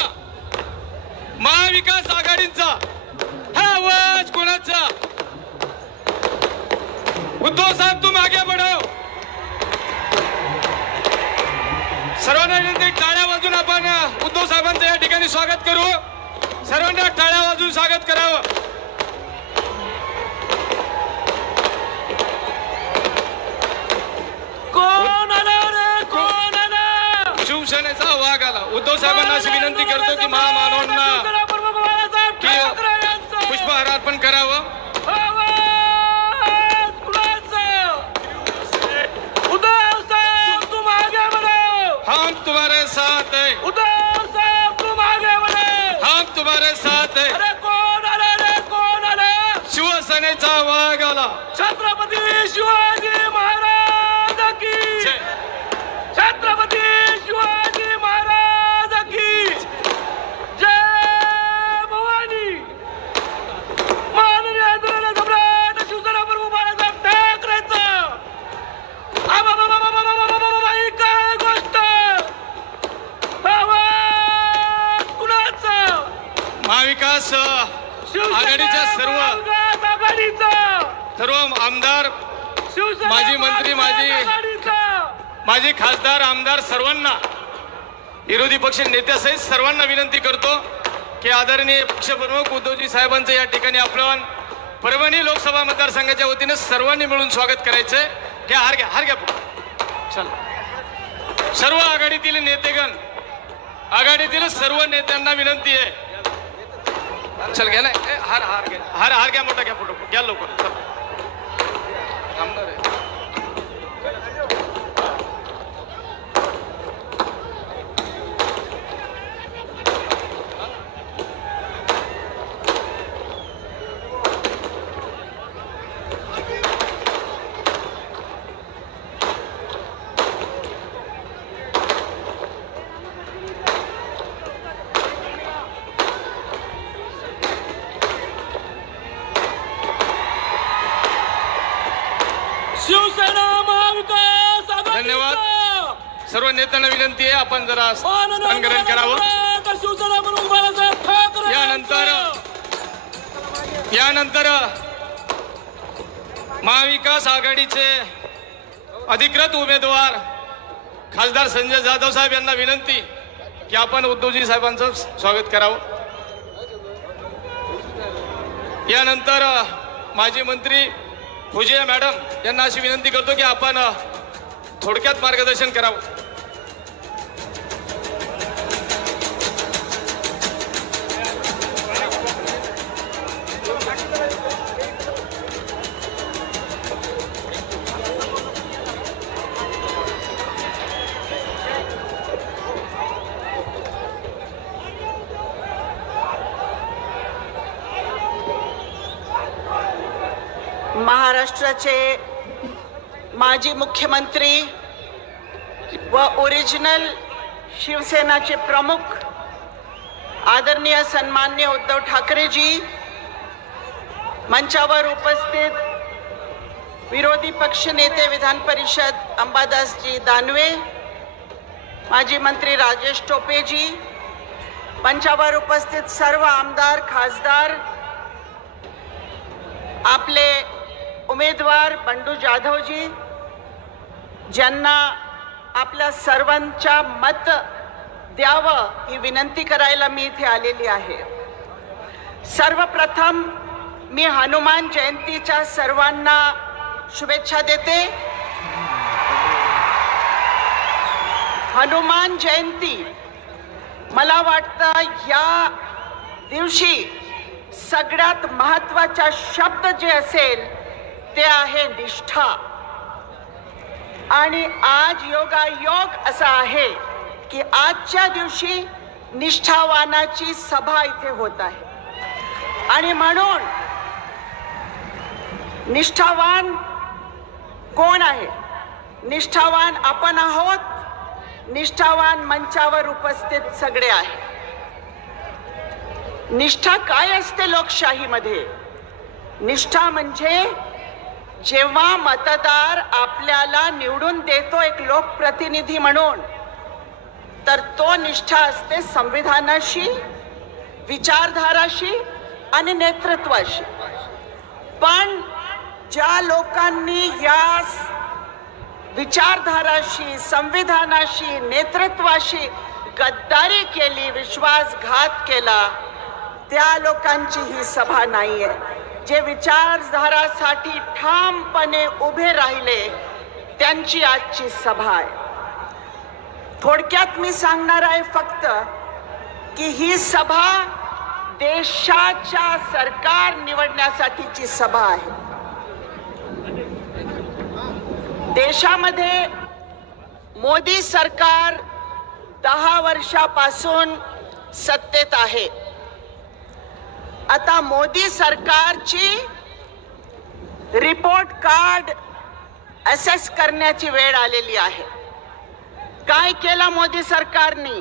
महाविकास आघाडीचा. हा आवाज कुणाचा? उद्धव साहब तुम आगे बढ़ो. सर्वांना विनंती, टाळ्या वाजून आपण उद्धव साहेबांचं या ठिकाणी स्वागत करू. सर्वांना टाळ्या वाजून स्वागत करावं. कोण आला रे? कोण आला? शिवसेनेचा वाघ आला. उद्धव साहेबांना अशी विनंती करतो की महामानवांना पुष्पहार अर्पण करावं. उद्धव साहब तुम आगे बढ़ो. हम तुम्हारे साथ है. उद्धव साहब तुम आगे बढ़ो. हम तुम्हारे साथ है. अरे कोण आला रे? कोण आला? शिवसेनेचा वाघ आला. छत्रपती शिवाजी महाराज की. छत्रपती शिवाजी महाराज की जय भवानी. माननीय आदरणीय सम्राट शिवसेना प्रमुख बाळासाहेब ठाकरेंचं ही काय गोष्ट? आवाज कुणाचा? महाविकास आघाडीच्या सर्व आमदार, माजी मंत्री, माजी खासदार, आमदार सर्वांना, विरोधी पक्ष नेत्यासहित सर्वांना विनंती करतो की आदरणीय पक्षप्रमुख उद्धवजी साहेबांचं या ठिकाणी आपण परभणी लोकसभा मतदारसंघाच्या वतीने सर्वांनी मिळून स्वागत करायचंय. घ्या हार घ्या, हार घ्या. चला, सर्व आघाडीतील नेतेगण, आघाडीतील सर्व नेत्यांना विनंती आहे. चल घ्या ना, हार हार घ्या, हार घ्या, मोठा घ्या, फोटो घ्या लवकर. चल थांबणार आहे. शिवसेना महाविकास आघाडी. धन्यवाद. सर्व नेत्यांना विनंती आहे आपण जरा स्थानग्रहण करावं. शिवसेना प्रमुख बाळासाहेब ठाकरे यानंतर महाविकास आघाडीचे अधिकृत उमेदवार खासदार संजय जाधव साहेब यांना विनंती की आपण उद्धवजी साहेबांचं स्वागत करावं. यानंतर माजी मंत्री फुजिया मॅडम यांना अशी विनंती करतो की आपण थोडक्यात मार्गदर्शन करावं. महाराष्ट्राचे माजी मुख्यमंत्री व ओरिजिनल शिवसेनाचे प्रमुख आदरणीय सन्मान्य उद्धव ठाकरेजी, मंचावर उपस्थित विरोधी पक्ष नेते विधान परिषद अंबादासजी दानवे, माजी मंत्री राजेश टोपेजी, मंचावर उपस्थित सर्व आमदार, खासदार, आपले उमेदवार बंडू जाधवजी, ज्यांना आपल्या सर्वांच्या मत द्यावं ही विनंती करायला मी इथे आलेली आहे. सर्वप्रथम मी हनुमान जयंतीच्या सर्वांना शुभेच्छा देते. हनुमान जयंती मला वाटतं या दिवशी सगळ्यात महत्त्वाचा शब्द जे असेल ते आहे निष्ठा. आणि आज योगायोग असा आहे की आजच्या दिवशी निष्ठावानाची सभा इथे होत आहे. आणि म्हणून निष्ठावान कोण आहे? निष्ठावान आपण आहोत. निष्ठावान मंचावर उपस्थित सगळे आहे. निष्ठा काय असते लोकशाहीमध्ये? निष्ठा म्हणजे जेव्हा मतदार आपल्याला निवडून देतो एक लोकप्रतिनिधी म्हणून, तर तो निष्ठा असते संविधानाशी, विचारधाराशी आणि नेतृत्वाशी. पण ज्या लोकांनी या विचारधाराशी, संविधानाशी, नेतृत्वाशी गद्दारी केली, विश्वासघात केला, त्या लोकांची ही सभा नाहीये. जे विचारधारासाठी ठामपणे उभे राहिले त्यांची आजची सभा आहे. थोडक्यात मी सांगणार आहे फक्त की ही सभा देशाच्या सरकार निवडण्यासाठीची सभा आहे. देशामध्ये मोदी सरकार 10 वर्षापासून सत्तेत आहे. आता मोदी सरकारची रिपोर्ट कार्ड असेस करण्याची वेळ आलेली आहे. काय केलं मोदी सरकारने?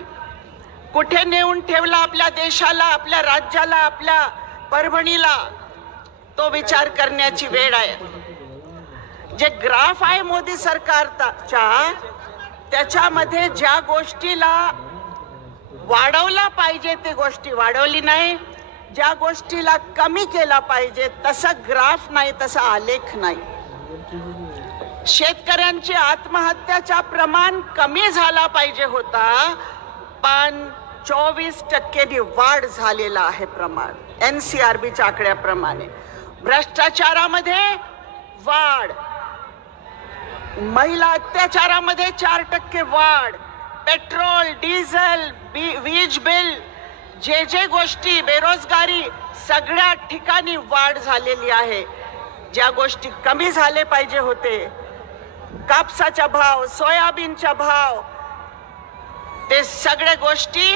कुठे नेऊन ठेवला आपल्या देशाला, आपल्या राज्याला, आपल्या परभणीला? तो विचार करण्याची वेळ आहे. जे ग्राफ आहे मोदी सरकारचा, त्याच्यामध्ये ज्या गोष्टीला वाढवला पाहिजे ते गोष्टी वाढवली नाही, ज्या गोष्टीला कमी केला पाहिजे तसं ग्राफ नाही, तसा आलेख नाही. शेतकऱ्यांची आत्महत्याचा प्रमाण कमी झाला पाहिजे होता, पण 24% वाढ झालेला आहे प्रमाण NCRBच्या आकड्याप्रमाणे. भ्रष्टाचारामध्ये वाढ, महिला अत्याचारामध्ये 4% वाढ, पेट्रोल, डिझेल, वीज बिल, जे गोष्टी, बेरोजगारी, सगळ्या ठिकाणी वाढ झालेली आहे. ज्या गोष्टी कमी झाले पाहिजे होते, कापसाचा भाव, सोयाबीनचा भाव, ते सगळ्या गोष्टी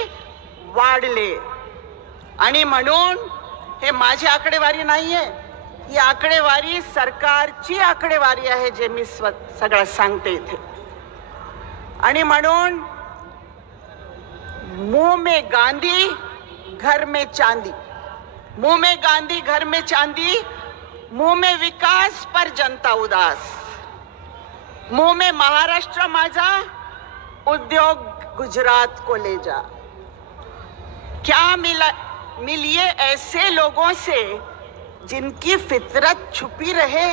वाढले. आणि म्हणून हे माझी आकडेवारी नाहीये, ही आकडेवारी सरकारची आकडेवारी आहे, जे मी सगळं सांगते इथे. आणि म्हणून मुंह में गांधी घर में चांदी, मुंह में गांधी घर में चांदी, मुंह में विकास पर जनता उदास, मुंह में महाराष्ट्र माझा, उद्योग गुजरात को ले जा. क्या मिलिए ऐसे लोगों से जिनकी फितरत छुपी रहे,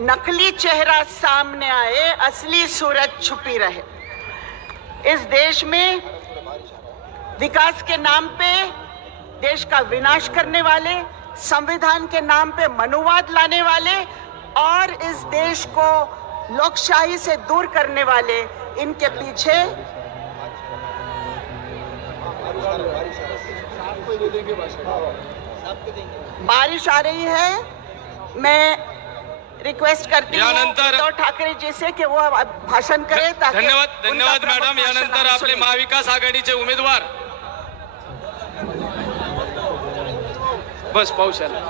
नकली चेहरा सामने आए, असली सूरत छुपी रहे. इस देश में विकास के नाम पे देश का विनाश करने वाले, संविधान के नाम पे मनुवाद लाने वाले और इस देश को लोकशाही से दूर करने वाले, इनके पीछे बारिश आ रही है. मैं रिक्वेस्ट करती हूँ उद्धव ठाकरे जी से कि वो भाषण करें. धन्यवाद मॅडम. यानंतर आपले महाविकास आघाडीचे उमेदवार, बस पाऊस आला,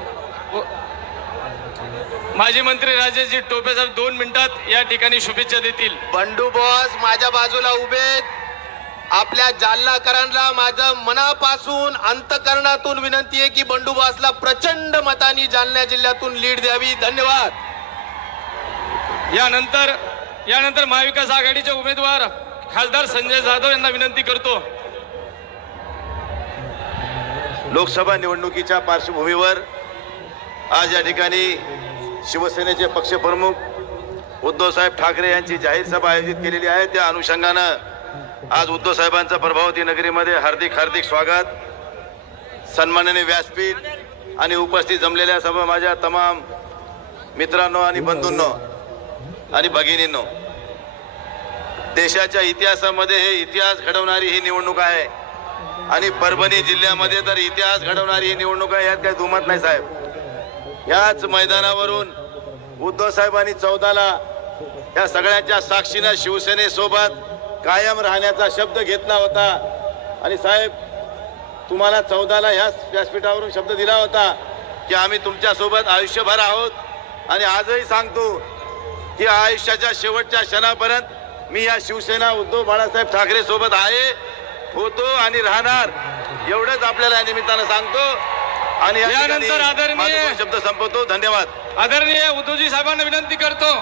माजी मंत्री राजेशजी टोपे साहेब 2 मिनिटात या ठिकाणी शुभेच्छा देतील. बंडू बॉस माझ्या बाजूला उभे. आपल्या जालनाकरांना माझं मनापासून अंतकरणातून विनंती आहे की बंडू बॉसला प्रचंड मतांनी जालना जिल्ह्यातून लीड द्यावी. धन्यवाद. यानंतर महाविकास आघाडीचे उमेदवार खासदार संजय जाधव यांना विनंती करतो. लोकसभा निवडणुकीच्या पार्श्वभूमीवर आज या ठिकाणी शिवसेनेचे पक्षप्रमुख उद्धव साहेब ठाकरे यांची जाहीर सभा आयोजित केलेली आहे. त्या अनुषंगानं आज उद्धव साहेबांचं प्रभावती नगरीमध्ये हार्दिक हार्दिक स्वागत. सन्माननीय व्यासपीठ आणि उपस्थित जमलेल्या सर्व माझ्या तमाम मित्रांनो आणि बंधूंनो आणि भगिनींनो, देशाच्या इतिहासामध्ये हे इतिहास घडवणारी ही निवडणूक आहे आणि परभणी जिल्ह्यामध्ये तर इतिहास घडवणारी ही निवडणूक आहे, यात काही दुमत नाही साहेब. याच मैदानावरून उद्धव साहेबांनी 14ला या सगळ्यांच्या साक्षीनं शिवसेनेसोबत कायम राहण्याचा शब्द घेतला होता आणि साहेब तुम्हाला 14ला ह्या व्यासपीठावरून शब्द दिला होता की आम्ही तुमच्यासोबत आयुष्यभर आहोत. आणि आजही सांगतो की आयुष्याच्या शेवटच्या क्षणापर्यंत मी या शिवसेना उद्धव बाळासाहेब ठाकरे सोबत आहे, होतो आणि राहणार, एवढंच आपल्याला या निमित्तानं सांगतो. आणि यानंतर आदरणीय शब्द संपवतो. धन्यवाद. आदरणीय उद्धवजी साहेबांना विनंती करतो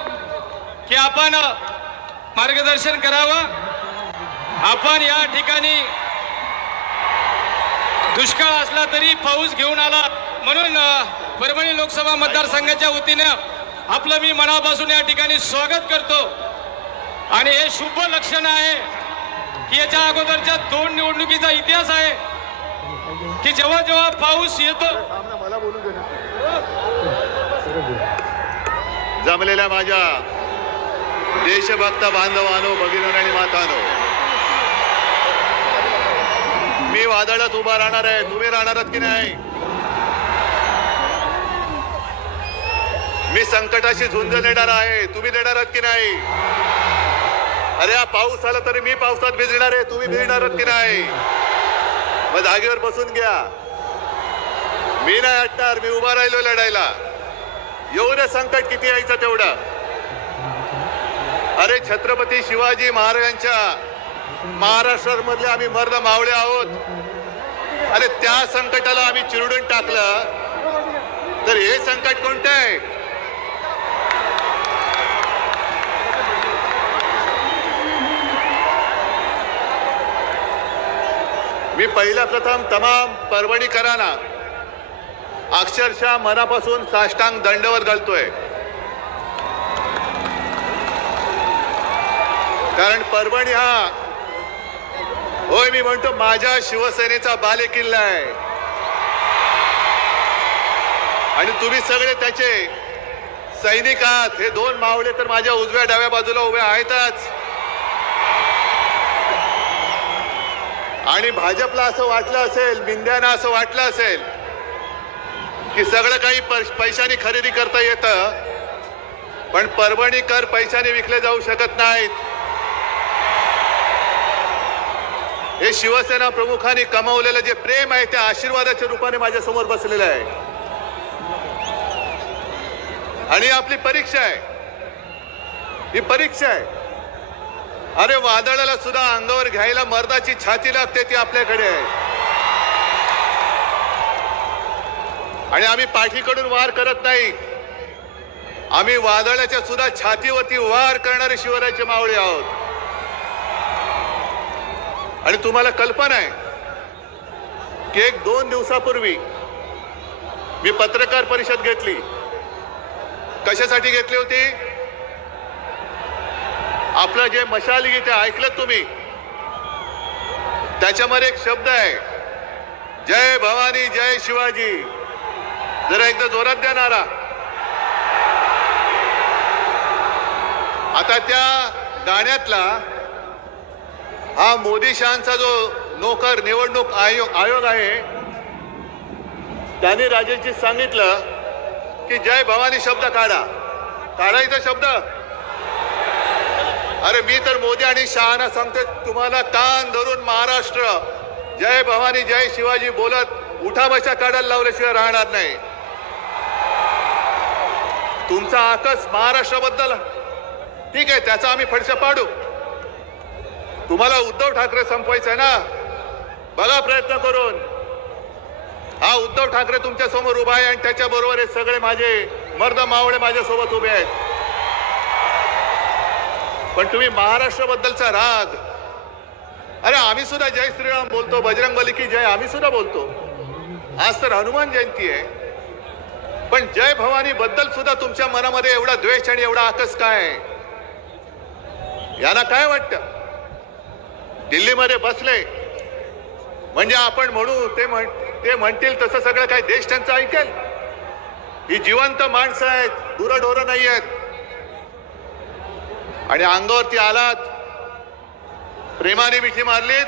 की आपण मार्गदर्शन करावं. आपण या ठिकाणी दुष्काळ असला तरी पाऊस घेऊन आला, म्हणून परभणी लोकसभा मतदारसंघाच्या वतीनं आपलं मी मनापासून या ठिकाणी स्वागत करतो. आणि हे शुभ लक्षण आहे की याच्या अगोदरच्या 2 निवडणुकीचा इतिहास आहे की जेव्हा जेव्हा पाऊस येतो. जमलेल्या माझ्या देशभक्त बांधवांनो, भगिनींनो आणि मातांनो, मी वादळात उभा राहणार आहे. तुम्ही राहणार आहात की नाही? मी संकटाशी झुंज देणार आहे. तुम्ही देणार आहात की नाही? अरे हा पाऊस आला तरी मी पावसात भिजणार आहे. तुम्ही भिजणार आहात की नाही? मग जागेवर बसून घ्या. मी नाही हटणार. मी उभा राहिलो लढायला. येऊ दे संकट, किती यायचं तेवढं. अरे छत्रपती शिवाजी महाराजांच्या महाराष्ट्रामधले आम्ही मर्द मावळे आहोत. अरे त्या संकटाला आम्ही चिरडून टाकलं तर हे संकट कोणतं आहे? मी पहिल्या प्रथम तमाम परभणीकरांना अक्षरशः मनापासून साष्टांग दंडवत घालतोय. कारण परभणी हा, होय मी म्हणतो, माझ्या शिवसेनेचा बालेकिल्ला आहे आणि तुम्ही सगळे त्याचे सैनिक आहात. हे 2 मावळे तर माझ्या उजव्या डाव्या बाजूला उभे आहेतच. आणि भाजपला असं वाटलं असेल, मिंद्यांना असं वाटलं असेल की सगळं काही पैशाने खरेदी करता येतं, पण परभणीकर पैशाने विकले जाऊ शकत नाहीत. हे शिवसेना प्रमुखांनी कमावलेलं जे प्रेम आहे त्या आशीर्वादाच्या रूपाने माझ्या समोर बसलेलं आहे. आणि आपली परीक्षा आहे, ही परीक्षा आहे. अरे वादळाला सुद्धा अंगावर घ्यायला मर्दाची छाती लागते, ती आपल्याकडे आहे. आणि आम्ही पाठीकडून वार करत नाही. आम्ही वादळाच्या सुद्धा छातीवरती वार करणारे शिवरायाचे मावळे आहोत. आणि तुम्हाला कल्पना आहे की 1-2 दिवसापूर्वी मी पत्रकार परिषद घेतली. कशासाठी घेतली होती? आपलं जे मशाल गीत आहे, ऐकलं तुम्ही? त्याच्यामध्ये एक शब्द आहे, जय भवानी जय शिवाजी. जरा एकदा जोरात द्या नारा. आता त्या गाण्यातला हा मोदी शहांचा जो नोकर निवडणूक आयोग आहे, त्यांनी राजेशजी सांगितलं की जय भवानी शब्द काढायचा शब्द. अरे मी तर मोदी आणि शहांना सांगतो, तुम्हाला कान धरून महाराष्ट्र जय भवानी जय शिवाजी बोलत उठा बशा काढायला लावल्याशिवाय राहणार नाही. तुमचा आकस महाराष्ट्राबद्दल ठीक आहे, त्याचा आम्ही फडशा पाडू. तुम्हाला उद्धव ठाकरे संपवायचं आहे ना, बघा प्रयत्न करून. हा उद्धव ठाकरे तुमच्या समोर उभा आहे आणि त्याच्या बरोबर हे सगळे माझे मर्द मावळे माझ्या सोबत उभे आहेत. पण तुम्ही महाराष्ट्राबद्दलचा राग, अरे आम्ही सुद्धा जय श्रीराम बोलतो, बजरंगबली की जय आम्ही सुद्धा बोलतो. आज तर हनुमान जयंती आहे, पण जय भवानी बद्दल सुद्धा तुमच्या मनामध्ये एवढा द्वेष आणि एवढा आकस काय आहे? यांना काय वाटतं? दिल्लीमध्ये बसले म्हणजे आपण म्हणू ते म्हणतील तसं सगळं काही देश त्यांचं ऐकेल? ही जिवंत माणसं आहेत, गुरंढोरं नाही आहेत. आणि अंगावरती आलात, प्रेमाने मिठी मारलीत,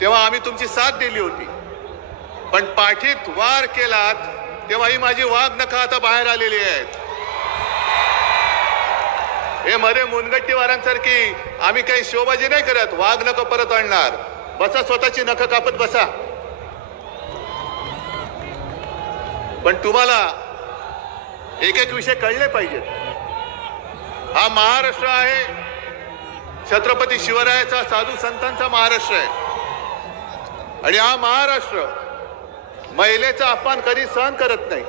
तेव्हा आम्ही तुमची साथ दिली होती. पण पाठीत वार केलात तेव्हा ही माझी वाघ नखं आता बाहेर आलेली आहेत. हे मध्ये मुनगट्टीवारांसारखी आम्ही काही शोबाजी नाही करत. वाघ नखं परत आणणार. बसा, स्वतःची नखं कापत बसा. पण तुम्हाला एक एक विषय कळले पाहिजेत. हा महाराष्ट्र आहे, छत्रपती शिवरायाचा, साधू संतांचा महाराष्ट्र आहे. आणि हा महाराष्ट्र महिलेचा अपमान कधी सहन करत नाही.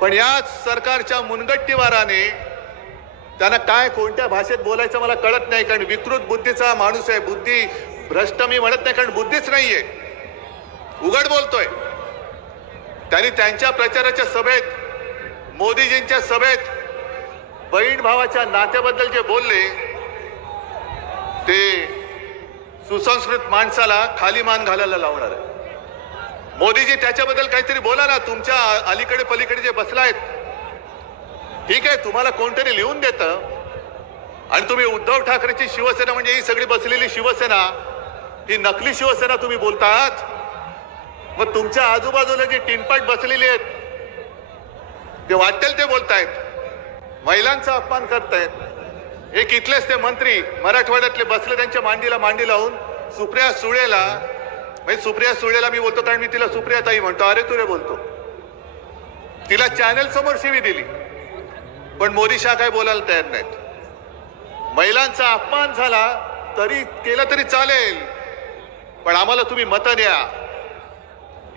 पण याच सरकारच्या मुनगट्टीवाराने त्यांना काय कोणत्या भाषेत बोलायचं मला कळत नाही. कारण विकृत बुद्धीचा माणूस आहे. बुद्धी भ्रष्ट मी म्हणत नाही, कारण बुद्धीच नाहीये, उघड बोलतोय. त्यांनी त्यांच्या प्रचाराच्या सभेत, मोदीजींच्या सभेत बहीण भावाच्या नात्याबद्दल जे बोलले ते सुसंस्कृत माणसाला खाली मान घालायला लावणार आहे. मोदीजी त्याच्याबद्दल काहीतरी बोला ना. तुमच्या अलीकडे पलीकडे जे बसलायत, ठीक आहे, तुम्हाला कोणतरी लिहून देतं आणि तुम्ही उद्धव ठाकरेची शिवसेना म्हणजे ही सगळी बसलेली शिवसेना, ही नकली शिवसेना तुम्ही बोलतात. मग तुमच्या आजूबाजूला जी टिनपाट बसलेली आहेत ते वाटेल ते बोलतायत, महिलांचा अपमान करतायत. एक इथलेच ते मंत्री मराठवाड्यातले बसले, त्यांच्या मांडीला मांडी लावून सुप्रिया सुळेला, म्हणजे सुप्रिया सुळेला मी बोलतो कारण मी तिला सुप्रिया ताई म्हणतो, अरे तुरे बोलतो. तिला चॅनल समोर शिवी दिली. पण मोदी शाह काय बोलायला तयार नाहीत. महिलांचा अपमान झाला तरी केला तरी चालेल, पण आम्हाला तुम्ही मतं द्या.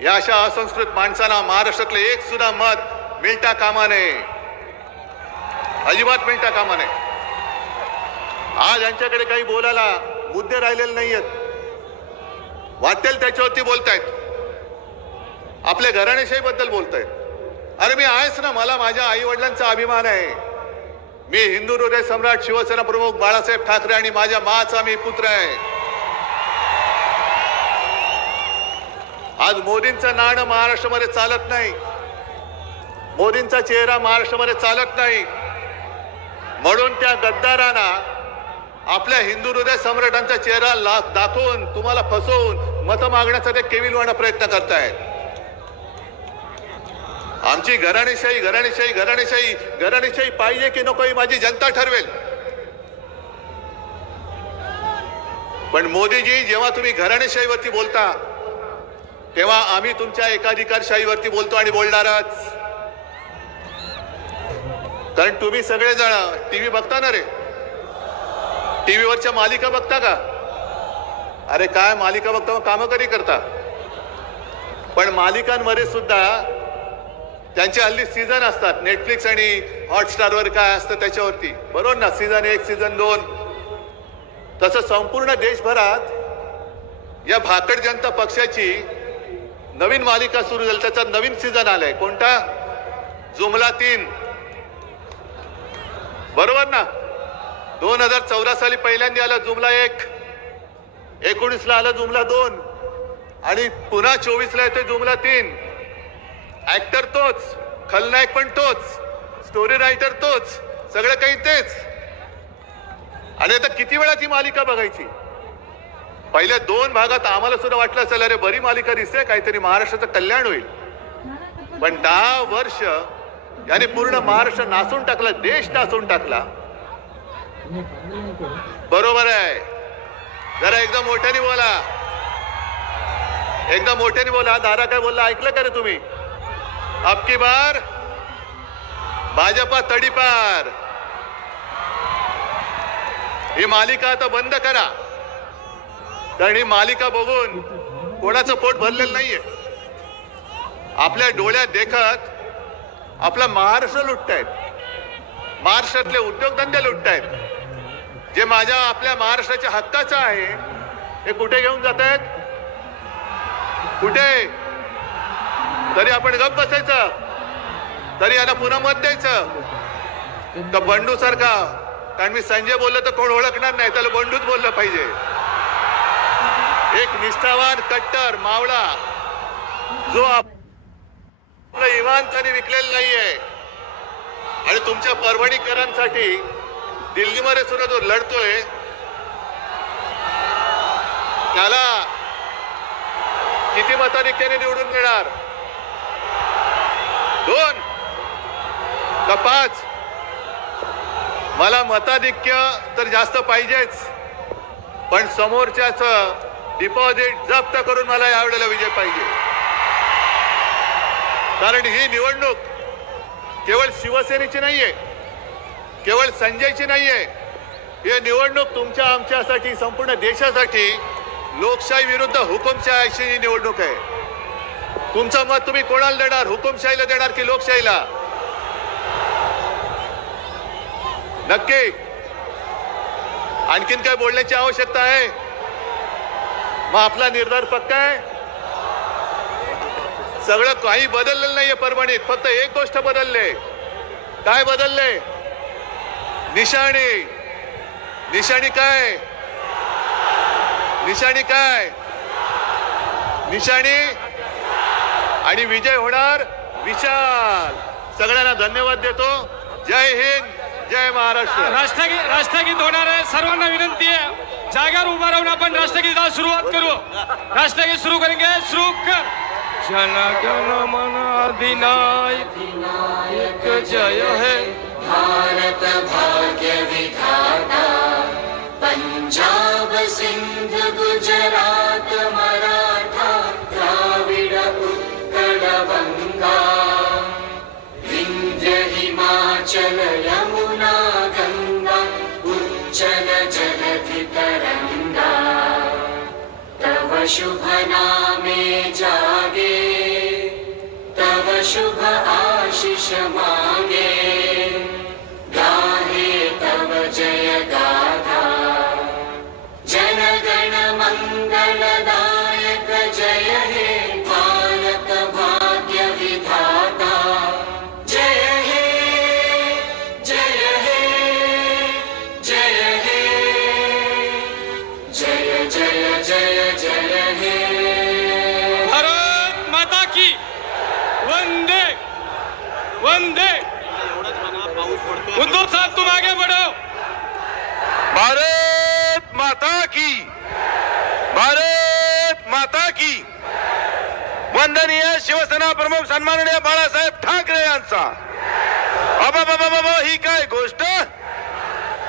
या अशा असंस्कृत माणसांना महाराष्ट्रातलं एक सुद्धा मत मिळता कामा नये, अजिबात मिळता कामा नये. आज यांच्याकडे काही बोलायला मुद्दे राहिलेले नाहीयेत. वाटेल त्याच्यावरती बोलतायत, आपल्या घराणेशाही बद्दल बोलतायत. अरे मी आहेच ना, मला माझ्या आई वडिलांचा अभिमान आहे. मी हिंदू हृदय सम्राट शिवसेना प्रमुख बाळासाहेब ठाकरे आणि माझ्या माचा मी पुत्र आहे. आज मोदींचं नाणं महाराष्ट्रामध्ये चालत नाही, मोदींचा चेहरा महाराष्ट्रामध्ये चालत नाही. म्हणून त्या गद्दारांना आपल्या हिंदू हृदय सम्राटांचा चेहरा दाखवून तुम्हाला फसवून मतं मागण्याचा ते केविलवाणा प्रयत्न करतायत. आमची घराणेशाही घराणेशाही घराणेशाही घराणेशाही पाहिजे की नको ही माझी जनता ठरवेल. पण मोदीजी, जेव्हा तुम्ही घराणेशाहीवरती बोलता तेव्हा आम्ही तुमच्या एकाधिकारशाहीवरती बोलतो आणि बोलणारच. कारण तुम्ही सगळेजण टीव्ही बघता ना रे, टीव्हीवरच्या मालिका बघता का? अरे काय मालिका बघता, मग कामं कधी करता? पण मालिकांमध्ये सुद्धा त्यांचे हल्ली सीझन असतात. नेटफ्लिक्स आणि हॉटस्टारवर काय असतं त्याच्यावरती, बरोबर ना, सीझन 1 सीझन 2. तसं संपूर्ण देशभरात या भाकड जनता पक्षाची नवीन मालिका सुरू झाली, त्याचा नवीन सीझन आलाय. कोणता? जुमला 3, बरोबर ना. 2014 साली पहिल्यांदा आला जुमला 1, 19ला आला जुमला 2 आणि पुन्हा 24ला येतोय जुमला 3. ऍक्टर तोच, खलनायक पण तोच, स्टोरी रायटर तोच, सगळं काही तेच. आणि आता किती वेळा ती मालिका बघायची? पहिल्या 2 भागात आम्हाला सुद्धा वाटलं असेल अरे बरी मालिका दिसते, काहीतरी महाराष्ट्राचं कल्याण होईल. पण 10 वर्ष याने पूर्ण महाराष्ट्र नासून टाकला, देश नासून टाकला. बरोबर आहे. जरा एकदम मोठ्याने बोला, एकदम मोठ्याने बोला. दादा काय बोलला ऐकलं का रे तुम्ही? अब की बार भाजपा तडीपार. ही मालिका आता बंद करा, कारण ही मालिका बघून कोणाचं पोट भरलेलं नाहीये. आपल्या डोळ्यात देखत आपला महाराष्ट्र लुटतायत, महाराष्ट्रातले उद्योगधंदे लुटतायत. जे माझ्या आपल्या महाराष्ट्राच्या हक्काचं आहे हे कुठे घेऊन जात आहेत? कुठे? तरी आपण गप्प बसायचं, तरी यांना पुन्हा मत द्यायचं. तर बंडू सारखा, कारण मी संजय बोललो तर कोण ओळखणार नाही, त्याला बंडूच बोललं पाहिजे. एक निष्ठावान कट्टर मावळा जो आपलं इमान त्यांनी विकलेलं नाहीये आणि तुमच्या परभणीकरांसाठी दिल्लीमध्ये सुद्धा जो लढतोय त्याला किती मताधिक्याने निवडून देणार? 2 का 5? मला मताधिक्य तर जास्त पाहिजेच, पण समोरच्याच डिपॉझिट जप्त करून मला यावेळेला विजय पाहिजे. कारण ही निवडणूक केवळ शिवसेनेची नाहीये, केवळ संजयची नाहीये. ही निवडणूक तुमच्या आमच्यासाठी, संपूर्ण देशासाठी लोकशाही विरुद्ध हुकुमशाहीची ही निवडणूक आहे. तुमचं मत तुम्ही कोणाला देणार? हुकुमशाहीला देणार की लोकशाहीला? नक्की. आणखीन काय बोलण्याची आवश्यकता आहे? मग आपला निर्धार पक्का आहे. सगळं काही बदललेलं नाहीये परभणीत, फक्त एक गोष्ट बदलले. काय बदलले? निशाणी. निशाणी काय? निशाणी काय? निशाणी. आणि विजय होणार विशाल. सगळ्यांना धन्यवाद देतो. जय हिंद, जय महाराष्ट्र. राष्ट्रगीत होणार आहे. सर्वांना विनंती आहे जागेवर उभा राहून आपण राष्ट्रगीताला सुरुवात करू. राष्ट्रगीत सुरू करेंगे. सुरू कर. जनगण मन अधिनायक जय हे भारत भाग्य विधाता. पंजाब सिंध गुजरात मराठा द्राविड उत्कल गंगा. विंध्य हिमाचल यमुना गंगा उच्चल जलधि तरंगा. तव शुभ नामे जागे, तव शुभ आशीष मागे. गाहे तव जय गाथा. जनगण मंगलदायक जय हे भारत भाग्य विधाता. जय हे, जय हे, जय हे, जय जय जय जय हे. भारत माता की वंदे वंदे. उद्धव साहब तुम आगे बढ़ो. भारत माता की, भारत माता की. वंदनीय शिवसेना प्रमुख सन्माननीय बाळासाहेब ठाकरे यांचा. बाबा बाबा बाबा, ही काय गोष्ट?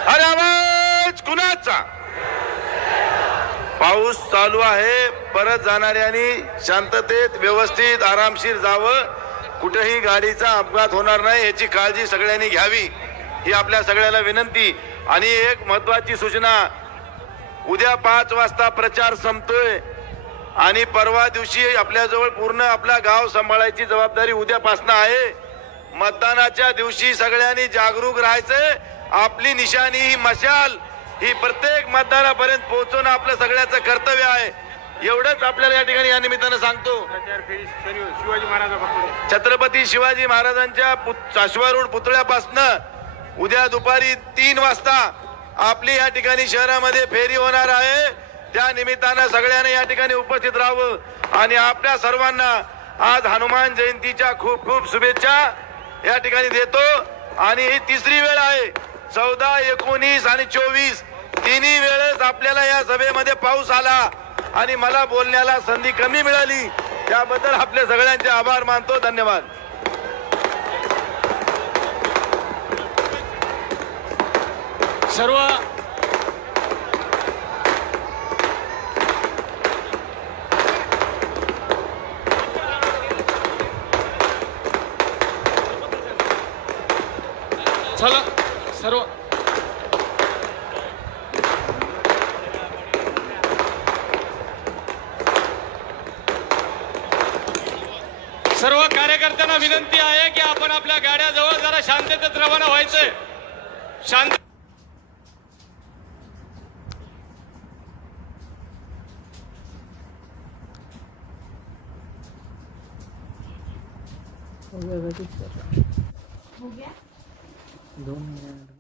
अरे आवाज कुणाचा? पाऊस चालू आहे. परत जाणाऱ्यांनी शांततेत व्यवस्थित आरामशीर जावं. कुठेही गाडीचा अपघात होणार नाही याची काळजी सगळ्यांनी घ्यावी, ही आपल्या सगळ्याला विनंती. आणि एक महत्वाची सूचना, उद्या 5 वाजता प्रचार संपतोय आणि परवा दिवशी आपल्याजवळ पूर्ण आपला गाव सांभाळायची जबाबदारी उद्यापासून आहे. मतदानाच्या दिवशी सगळ्यांनी जागरूक राहायचंय. आपली निशाणी ही मशाल ही प्रत्येक मतदारापर्यंत पोहोचवणं आपलं सगळ्याचं कर्तव्य आहे. एवढंच आपल्याला या ठिकाणी या निमित्तानं सांगतो. छत्रपती शिवाजी महाराजांच्या अश्वारूढ पुतळ्यापासनं उद्या दुपारी 3 वाजता आपली या ठिकाणी शहरामध्ये फेरी होणार आहे. त्या निमित्तानं सगळ्यांनी या ठिकाणी उपस्थित राहावं. आणि आपल्या सर्वांना आज हनुमान जयंतीच्या खूप खूप शुभेच्छा या ठिकाणी देतो. आणि ही 3री वेळ आहे. 14, 19 आणि 24 तिन्ही वेळेस आपल्याला या सभेमध्ये पाऊस आला आणि मला बोलण्याला संधी कमी मिळाली. त्याबद्दल आपले सगळ्यांचे आभार मानतो. धन्यवाद. सर्व चला सर्व कार्यकर्त्यांना विनंती आहे की आपण आपल्या गाड्याजवळ जरा शांततेत रवाना व्हायचंय. शांत हो गया 2 मिनट.